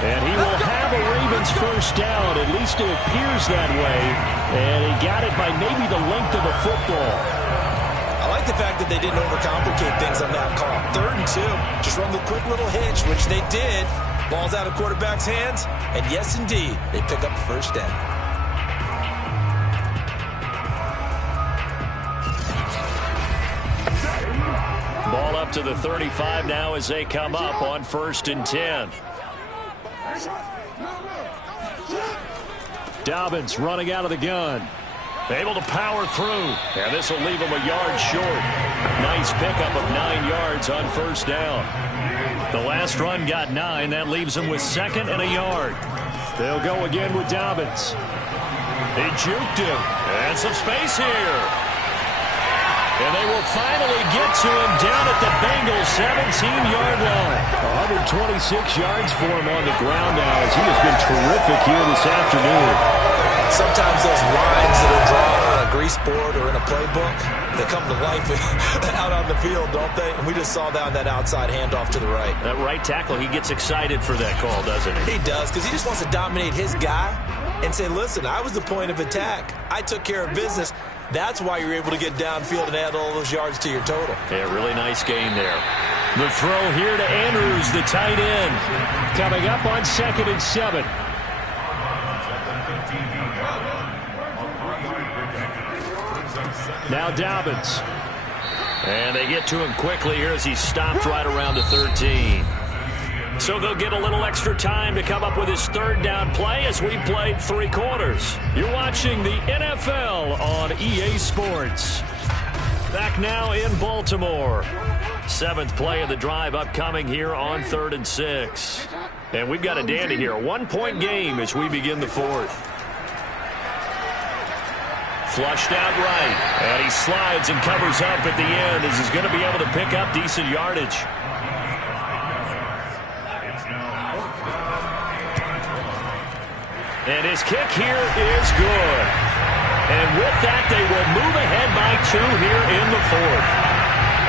And he will have a Ravens first down. At least it appears that way. And he got it by maybe the length of the football. I like the fact that they didn't overcomplicate things on that call. 3rd and 2. Just run the quick little hitch, which they did. Ball's out of quarterback's hands. And yes, indeed, they pick up the first down. Ball up to the 35 now as they come up on 1st and 10. Dobbins running out of the gun. Able to power through. And this will leave him a yard short. Nice pickup of 9 yards on 1st down. The last run got 9. That leaves him with 2nd and a yard. They'll go again with Dobbins. He juked him. And some space here. And they will finally get to him down at the Bengals 17-yard line. 126 yards for him on the ground now as he has been terrific here this afternoon. Sometimes those lines that are drawn on a grease board or in a playbook, they come to life out on the field, don't they? And we just saw that on that outside handoff to the right. That right tackle, he gets excited for that call, doesn't he? He does, because he just wants to dominate his guy and say, listen, I was the point of attack. I took care of business. That's why you're able to get downfield and add all those yards to your total. Yeah, really nice game there. The throw here to Andrews, the tight end. Coming up on 2nd and 7. Now Dobbins. And they get to him quickly here as he stopped right around the 13. So they'll get a little extra time to come up with his 3rd down play as we played 3 quarters. You're watching the NFL on EA Sports. Back now in Baltimore. 7th play of the drive upcoming here on 3rd and 6. And we've got a dandy here. A 1-point game as we begin the 4th. Flushed out right. And he slides and covers up at the end as he's going to be able to pick up decent yardage. And his kick here is good. And with that, they will move ahead by 2 here in the 4th.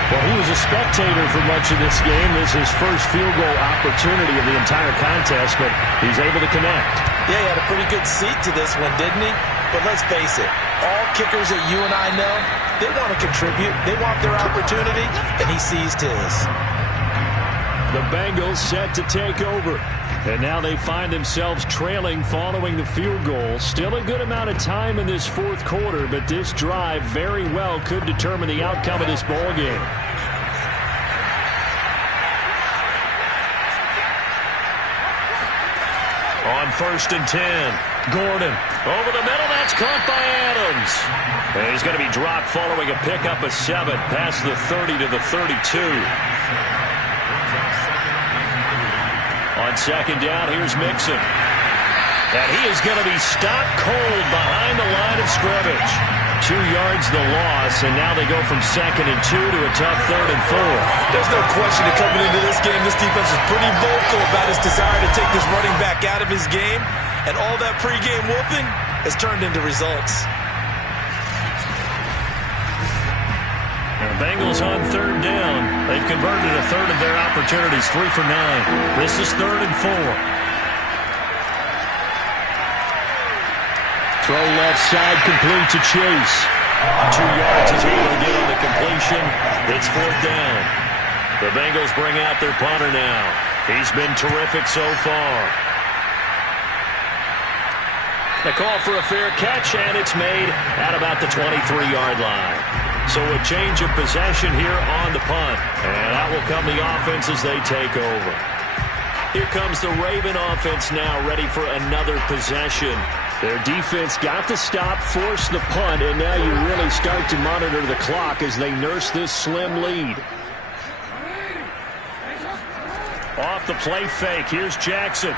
Well, he was a spectator for much of this game. This is his first field goal opportunity of the entire contest, but he's able to connect. Yeah, he had a pretty good seat to this one, didn't he? But let's face it, all kickers that you and I know, they want to contribute. They want their opportunity, and he seized his. The Bengals set to take over. And now they find themselves trailing following the field goal. Still a good amount of time in this 4th quarter, but this drive very well could determine the outcome of this ball game. On 1st and 10, Gordon over the middle. That's caught by Adams. And he's going to be dropped following a pickup of 7 past the 30 to the 32. On 2nd down, here's Mixon. And he is going to be stopped cold behind the line of scrimmage. 2 yards the loss, and now they go from 2nd and 2 to a tough 3rd and 4. There's no question that coming into this game, this defense is pretty vocal about his desire to take this running back out of his game. And all that pregame whooping has turned into results. The Bengals on 3rd down. They've converted a 1/3 of their opportunities, 3 for 9. This is 3rd and 4. Throw left side, complete to Chase. 2 yards is able to get on the completion. It's 4th down. The Bengals bring out their punter now. He's been terrific so far. The call for a fair catch, and it's made at about the 23-yard line. So a change of possession here on the punt. And out will come the offense as they take over. Here comes the Raven offense now, ready for another possession. Their defense got the stop, forced the punt, and now you really start to monitor the clock as they nurse this slim lead. Off the play fake, here's Jackson.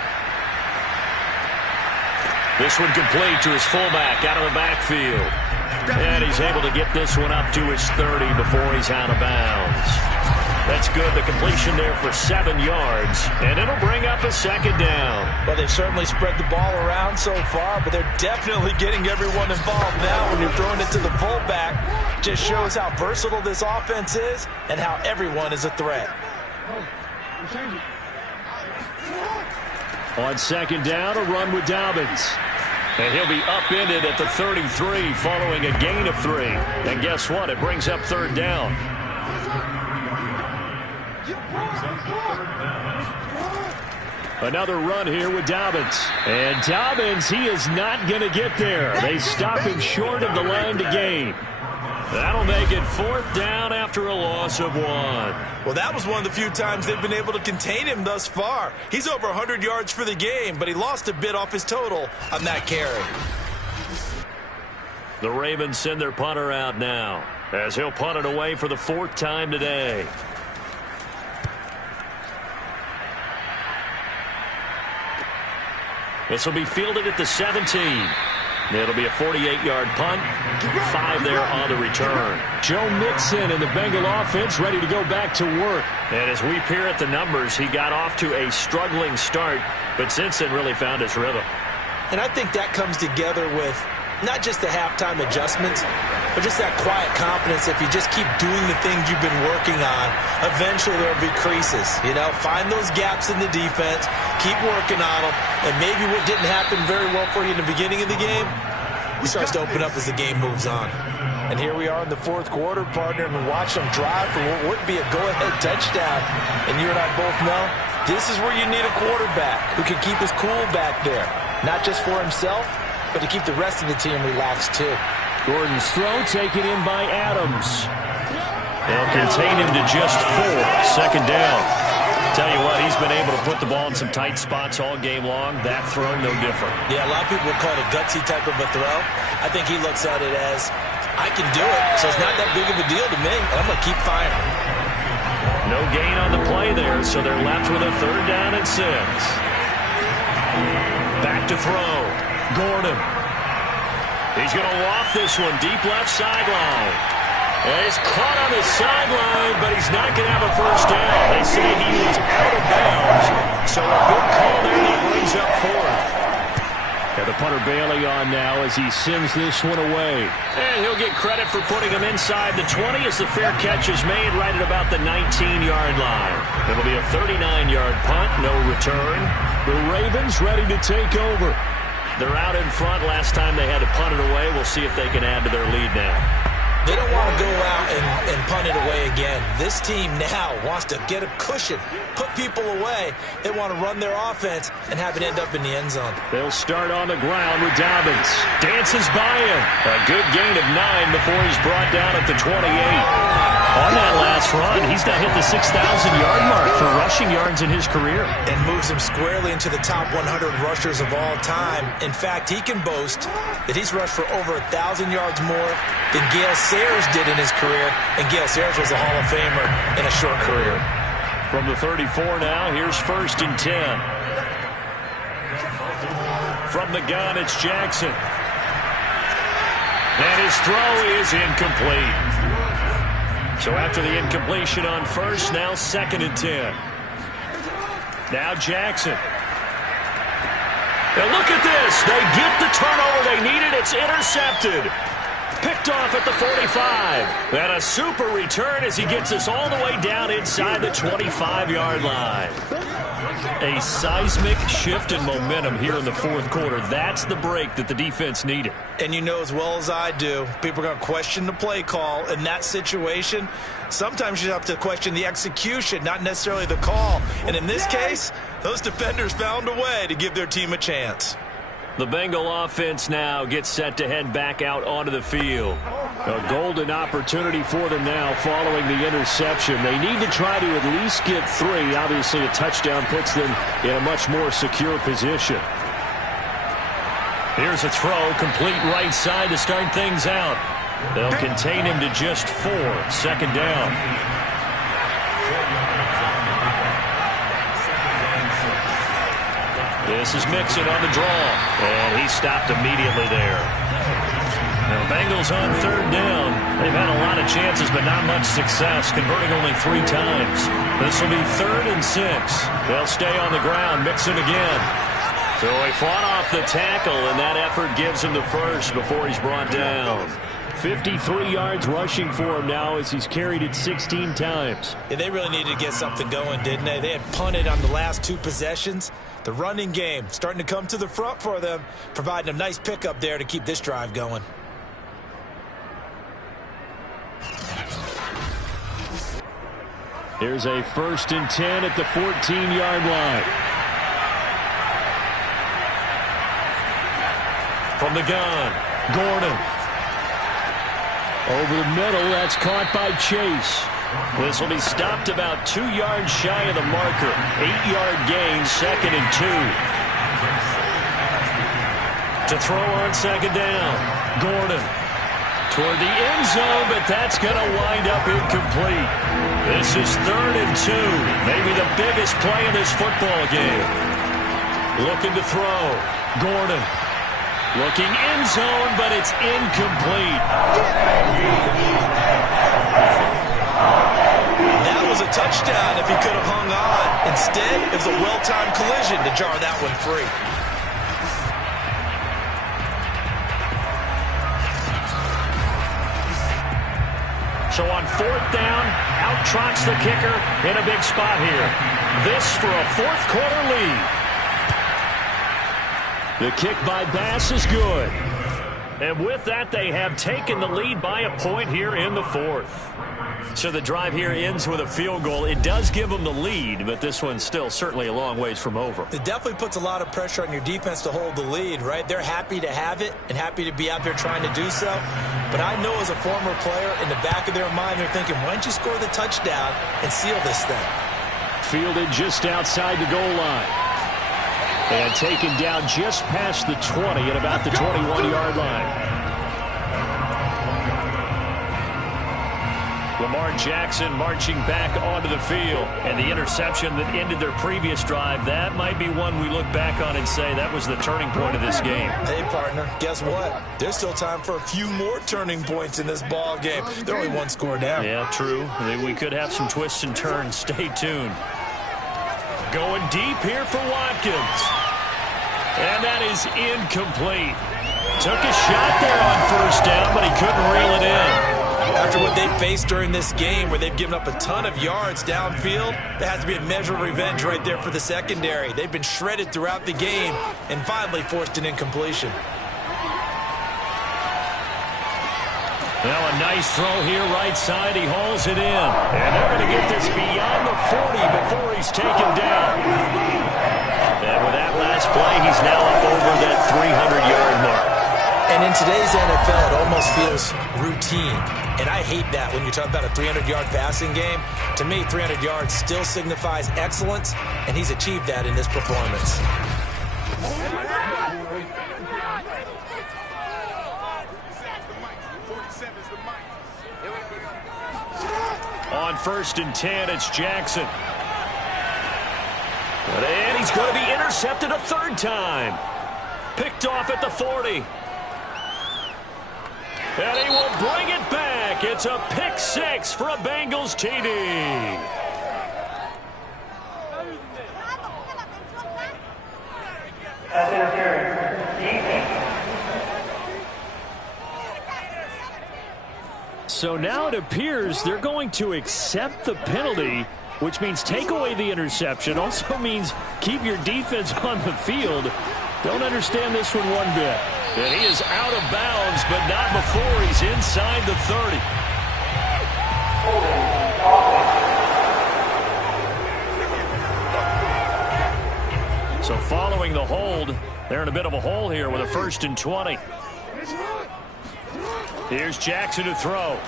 This one complete to his fullback out of the backfield. And he's able to get this one up to his 30 before he's out of bounds. That's good. The completion there for 7 yards, and it'll bring up a second down. Well, they've certainly spread the ball around so far, but they're definitely getting everyone involved now when you're throwing it to the fullback. Just shows how versatile this offense is and how everyone is a threat. On second down, a run with Dobbins. And he'll be upended at the 33 following a gain of 3. And guess what? It brings up third down. Another run here with Dobbins. And Dobbins, he is not going to get there. They stop him short of the line to gain. That'll make it fourth down after a loss of 1. Well, that was one of the few times they've been able to contain him thus far. He's over 100 yards for the game, but he lost a bit off his total on that carry. The Ravens send their punter out now, as he'll punt it away for the 4th time today. This will be fielded at the 17. It'll be a 48-yard punt. 5 there on the return. Joe Mixon and the Bengal offense ready to go back to work. And as we peer at the numbers, he got off to a struggling start, but since then really found his rhythm. And I think that comes together with not just the halftime adjustments, but just that quiet confidence. If you just keep doing the things you've been working on, eventually there'll be creases. You know, find those gaps in the defense, keep working on them, and maybe what didn't happen very well for you in the beginning of the game, it starts to open up as the game moves on. And here we are in the 4th quarter, partner, and watch them drive for what would be a go-ahead touchdown. And you and I both know this is where you need a quarterback who can keep his cool back there, not just for himself, but to keep the rest of the team relaxed too. Gordon's throw taken in by Adams. They'll contain him to just 4. Second down. Tell you what, he's been able to put the ball in some tight spots all game long. That throw, no different. Yeah, a lot of people would call it a gutsy type of a throw. I think he looks at it as, I can do it, so it's not that big of a deal to me, and I'm going to keep firing. No gain on the play there, so they're left with a 3rd down and 6. Back to throw. Gordon. He's going to waft this one deep left sideline. And he's caught on the sideline, but he's not going to have a first down. They say he was out of bounds. So a good call there that brings up 4th. And the punter Bailey on now as he sends this one away. And he'll get credit for putting him inside the 20 as the fair catch is made right at about the 19-yard line. It'll be a 39-yard punt, no return. The Ravens ready to take over. They're out in front. Last time they had to punt it away. We'll see if they can add to their lead now. They don't want to go out and punt it away again. This team now wants to get a cushion, put people away. They want to run their offense and have it end up in the end zone. They'll start on the ground with Dobbins. Dances by him. A good gain of 9 before he's brought down at the 28. On that last run, he's now hit the 6,000-yard mark for rushing yards in his career. And moves him squarely into the top 100 rushers of all time. In fact, he can boast that he's rushed for over 1,000 yards more than Gale Sayers did in his career. And Gale Sayers was a Hall of Famer in a short career. From the 34 now, here's 1st and 10. From the gun, it's Jackson. And his throw is incomplete. So after the incompletion on 1st, now 2nd and 10. Now Jackson. Now look at this. They get the turnover they needed. It's intercepted. Picked off at the 45. And a super return as he gets us all the way down inside the 25-yard line. A seismic shift in momentum here in the 4th quarter. That's the break that the defense needed. And you know as well as I do, people are going to question the play call in that situation. Sometimes you have to question the execution, not necessarily the call. And in this case, those defenders found a way to give their team a chance. The Bengal offense now gets set to head back out onto the field. A golden opportunity for them now following the interception. They need to try to at least get 3. Obviously, a touchdown puts them in a much more secure position. Here's a throw, complete right side to start things out. They'll contain him to just 4. 2nd down. This is Mixon on the draw, and he stopped immediately there. Now, Bengals on third down. They've had a lot of chances, but not much success, converting only 3 times. This will be 3rd and 6. They'll stay on the ground, mix it again. So he fought off the tackle, and that effort gives him the first before he's brought down. 53 yards rushing for him now as he's carried it 16 times. Yeah, they really needed to get something going, didn't they? They had punted on the last 2 possessions. The running game starting to come to the front for them, providing a nice pickup there to keep this drive going. Here's a 1st and 10 at the 14-yard line. From the gun, Gordon. Over the middle, that's caught by Chase. This will be stopped about 2 yards shy of the marker. 8-yard gain, 2nd and 2. To throw on 2nd down, Gordon. Toward the end zone, but that's going to wind up incomplete. This is 3rd and 2. Maybe the biggest play in this football game. Looking to throw. Gordon. Looking end zone, but it's incomplete. That was a touchdown if he could have hung on. Instead, it was a well-timed collision to jar that one free. So on 4th down, out trots the kicker in a big spot here. This for a 4th quarter lead. The kick by Bass is good. And with that, they have taken the lead by a point here in the 4th. So the drive here ends with a field goal. It does give them the lead, but this one's still certainly a long ways from over. It definitely puts a lot of pressure on your defense to hold the lead, right? They're happy to have it and happy to be out there trying to do so. But I know as a former player, in the back of their mind, they're thinking, why don't you score the touchdown and seal this thing? Fielded just outside the goal line. And taken down just past the 20 at about the 21-yard line. Lamar Jackson marching back onto the field. And the interception that ended their previous drive, that might be one we look back on and say that was the turning point of this game. Hey, partner, guess what? There's still time for a few more turning points in this ball game. They're only 1 score down. Yeah, true. We could have some twists and turns. Stay tuned. Going deep here for Watkins. And that is incomplete. Took a shot there on 1st down, but he couldn't reel it in. After what they've faced during this game where they've given up a ton of yards downfield, there has to be a measure of revenge right there for the secondary. They've been shredded throughout the game and finally forced an incompletion. Well, a nice throw here right side. He hauls it in. And they're going to get this beyond the 40 before he's taken down. And with that last play, he's now up over that 300-yard mark. And in today's NFL, it almost feels routine. And I hate that when you talk about a 300-yard passing game. To me, 300 yards still signifies excellence, and he's achieved that in this performance. On 1st and 10, it's Jackson. And he's going to be intercepted a 3rd time. Picked off at the 40. And he will bring it back. It's a pick 6 for a Bengals TD. So now it appears they're going to accept the penalty, which means take away the interception. Also means keep your defense on the field. Don't understand this one bit. And he is out of bounds, but not before he's inside the 30. So following the hold, they're in a bit of a hole here with a 1st and 20. Here's Jackson to throw.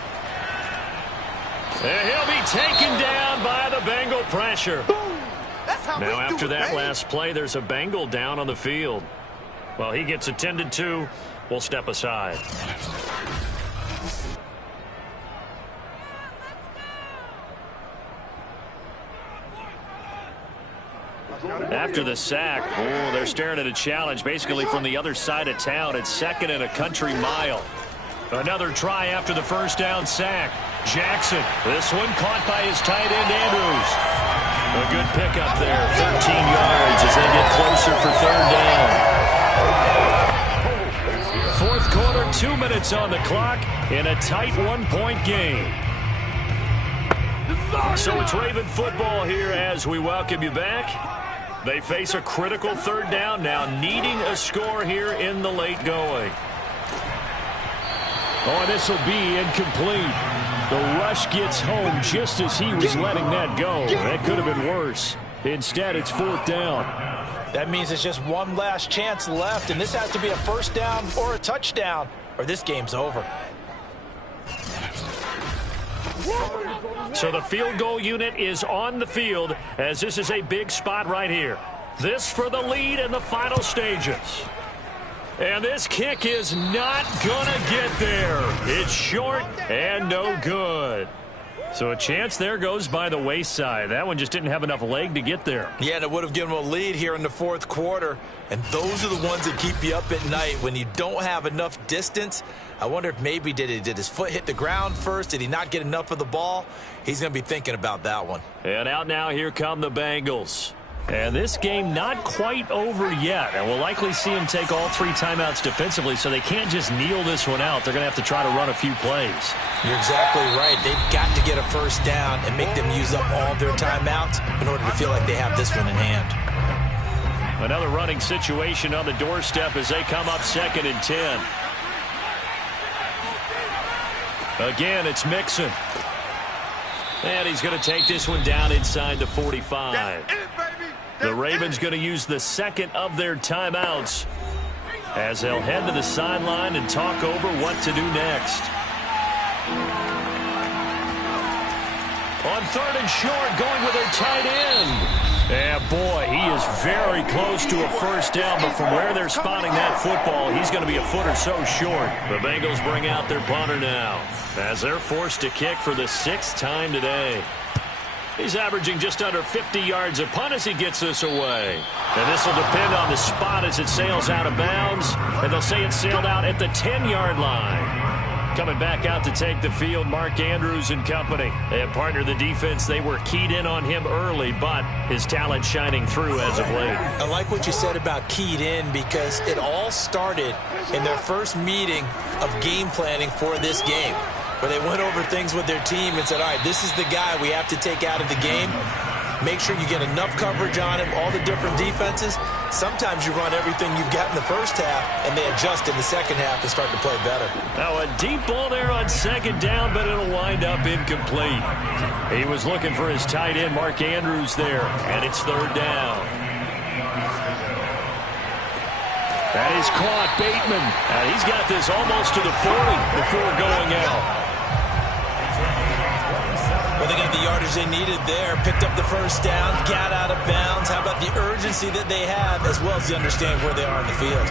And he'll be taken down by the Bengal pressure. Now after that last play, there's a Bengal down on the field. Well, he gets attended to. We'll step aside. After the sack, they're staring at a challenge basically from the other side of town. It's 2nd and a country mile. Another try after the first down sack. Jackson, this one caught by his tight end, Andrews. A good pickup there, 13 yards as they get closer for third down. Fourth quarter, 2 minutes on the clock in a tight one-point game. So it's Raven football here as we welcome you back. They face a critical third down now, needing a score here in the late going. Oh, this will be incomplete. The rush gets home just as he was letting that go. That could have been worse. Instead, it's fourth down. That means it's just one last chance left, and this has to be a first down or a touchdown, or this game's over. So the field goal unit is on the field as this is a big spot right here. This for the lead in the final stages. And this kick is not going to get there. It's short and no good. So a chance there goes by the wayside. That one just didn't have enough leg to get there. Yeah, and it would have given them a lead here in the fourth quarter. And those are the ones that keep you up at night when you don't have enough distance. I wonder if maybe did his foot hit the ground first? Did he not get enough of the ball? He's going to be thinking about that one. And out now, here come the Bengals. And this game not quite over yet. And we'll likely see him take all 3 timeouts defensively, so they can't just kneel this one out. They're going to have to try to run a few plays. You're exactly right. They've got to get a first down and make them use up all their timeouts in order to feel like they have this one in hand. Another running situation on the doorstep as they come up 2nd and 10. Again, it's Mixon. And he's going to take this one down inside the 45. The Ravens going to use the second of their timeouts as they'll head to the sideline and talk over what to do next. On 3rd and short, going with their tight end. And boy, he is very close to a first down, but from where they're spotting that football, he's going to be a foot or so short. The Bengals bring out their punter now as they're forced to kick for the 6th time today. He's averaging just under 50 yards a punt as he gets this away. And this will depend on the spot as it sails out of bounds. And they'll say it sailed out at the 10-yard line. Coming back out to take the field, Mark Andrews and company. And partner, the defense, they were keyed in on him early, but his talent shining through as of late. I like what you said about keyed in because it all started in their first meeting of game planning for this game, where they went over things with their team and said, all right, this is the guy we have to take out of the game. Make sure you get enough coverage on him, all the different defenses. Sometimes you run everything you've got in the first half, and they adjust in the second half and start to play better. Now a deep ball there on 2nd down, but it'll wind up incomplete. He was looking for his tight end, Mark Andrews, there, and it's 3rd down. That is caught, Bateman. And he's got this almost to the 40 before going out. Well, they got the yardage they needed there, picked up the first down, got out of bounds. How about the urgency that they have, as well as the understanding where they are in the field?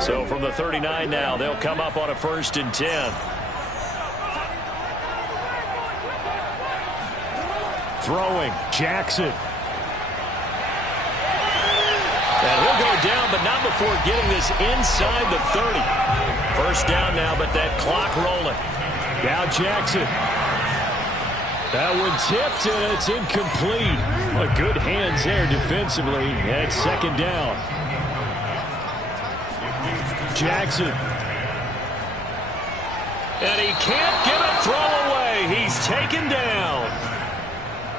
So from the 39 now, they'll come up on a 1st and 10. Throwing, Jackson. And he'll go down, but not before getting this inside the 30. First down now, but that clock rolling. Now Jackson. That one tipped, and it's incomplete. Well, good hands there defensively. And it's 2nd down. Jackson. And he can't get a throw away. He's taken down.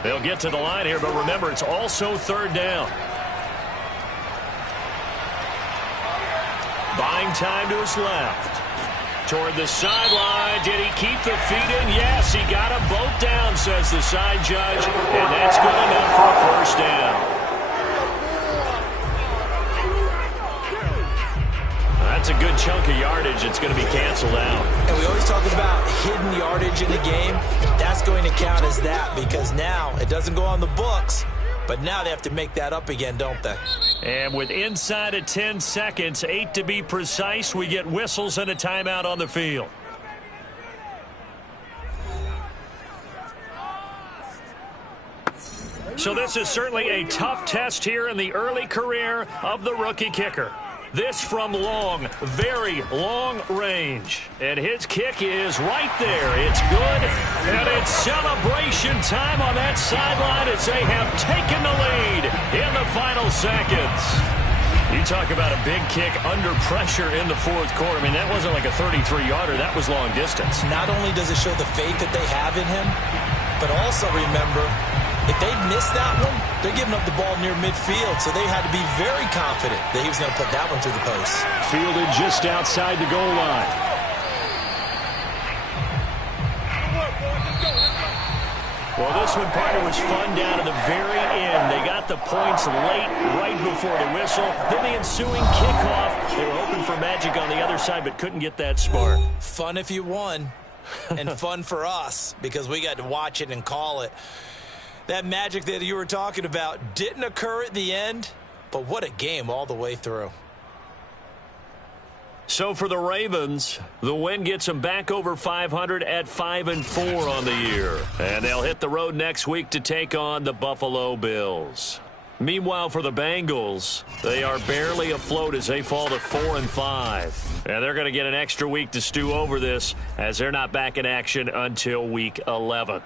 They'll get to the line here, but remember, it's also 3rd down. Buying time to his left. Toward the sideline. Did he keep the feet in? Yes, he got them both down, says the side judge. And that's good enough for a first down. That's a good chunk of yardage. It's going to be canceled out. And we always talk about hidden yardage in the game. That's going to count as that because now it doesn't go on the books, but now they have to make that up again, don't they? And with inside of 10 seconds, 8 to be precise, we get whistles and a timeout on the field. So this is certainly a tough test here in the early career of the rookie kicker. This from long, very long range. And his kick is right there. It's good. And it's celebration time on that sideline as they have taken the lead in the final seconds. You talk about a big kick under pressure in the fourth quarter. I mean, that wasn't like a 33-yarder. That was long distance. Not only does it show the faith that they have in him, but also remember, if they miss that one, they're giving up the ball near midfield, so they had to be very confident that he was going to put that one through the post. Fielded just outside the goal line. Well, this one, partner, was fun down to the very end. They got the points late, right before the whistle. Then the ensuing kickoff. They were hoping for magic on the other side, but couldn't get that spark. Fun if you won, and fun for us because we got to watch it and call it. That magic that you were talking about didn't occur at the end, but what a game all the way through. So for the Ravens, the win gets them back over 500 at 5-4 on the year. And they'll hit the road next week to take on the Buffalo Bills. Meanwhile, for the Bengals, they are barely afloat as they fall to 4-5. And they're going to get an extra week to stew over this as they're not back in action until week 11.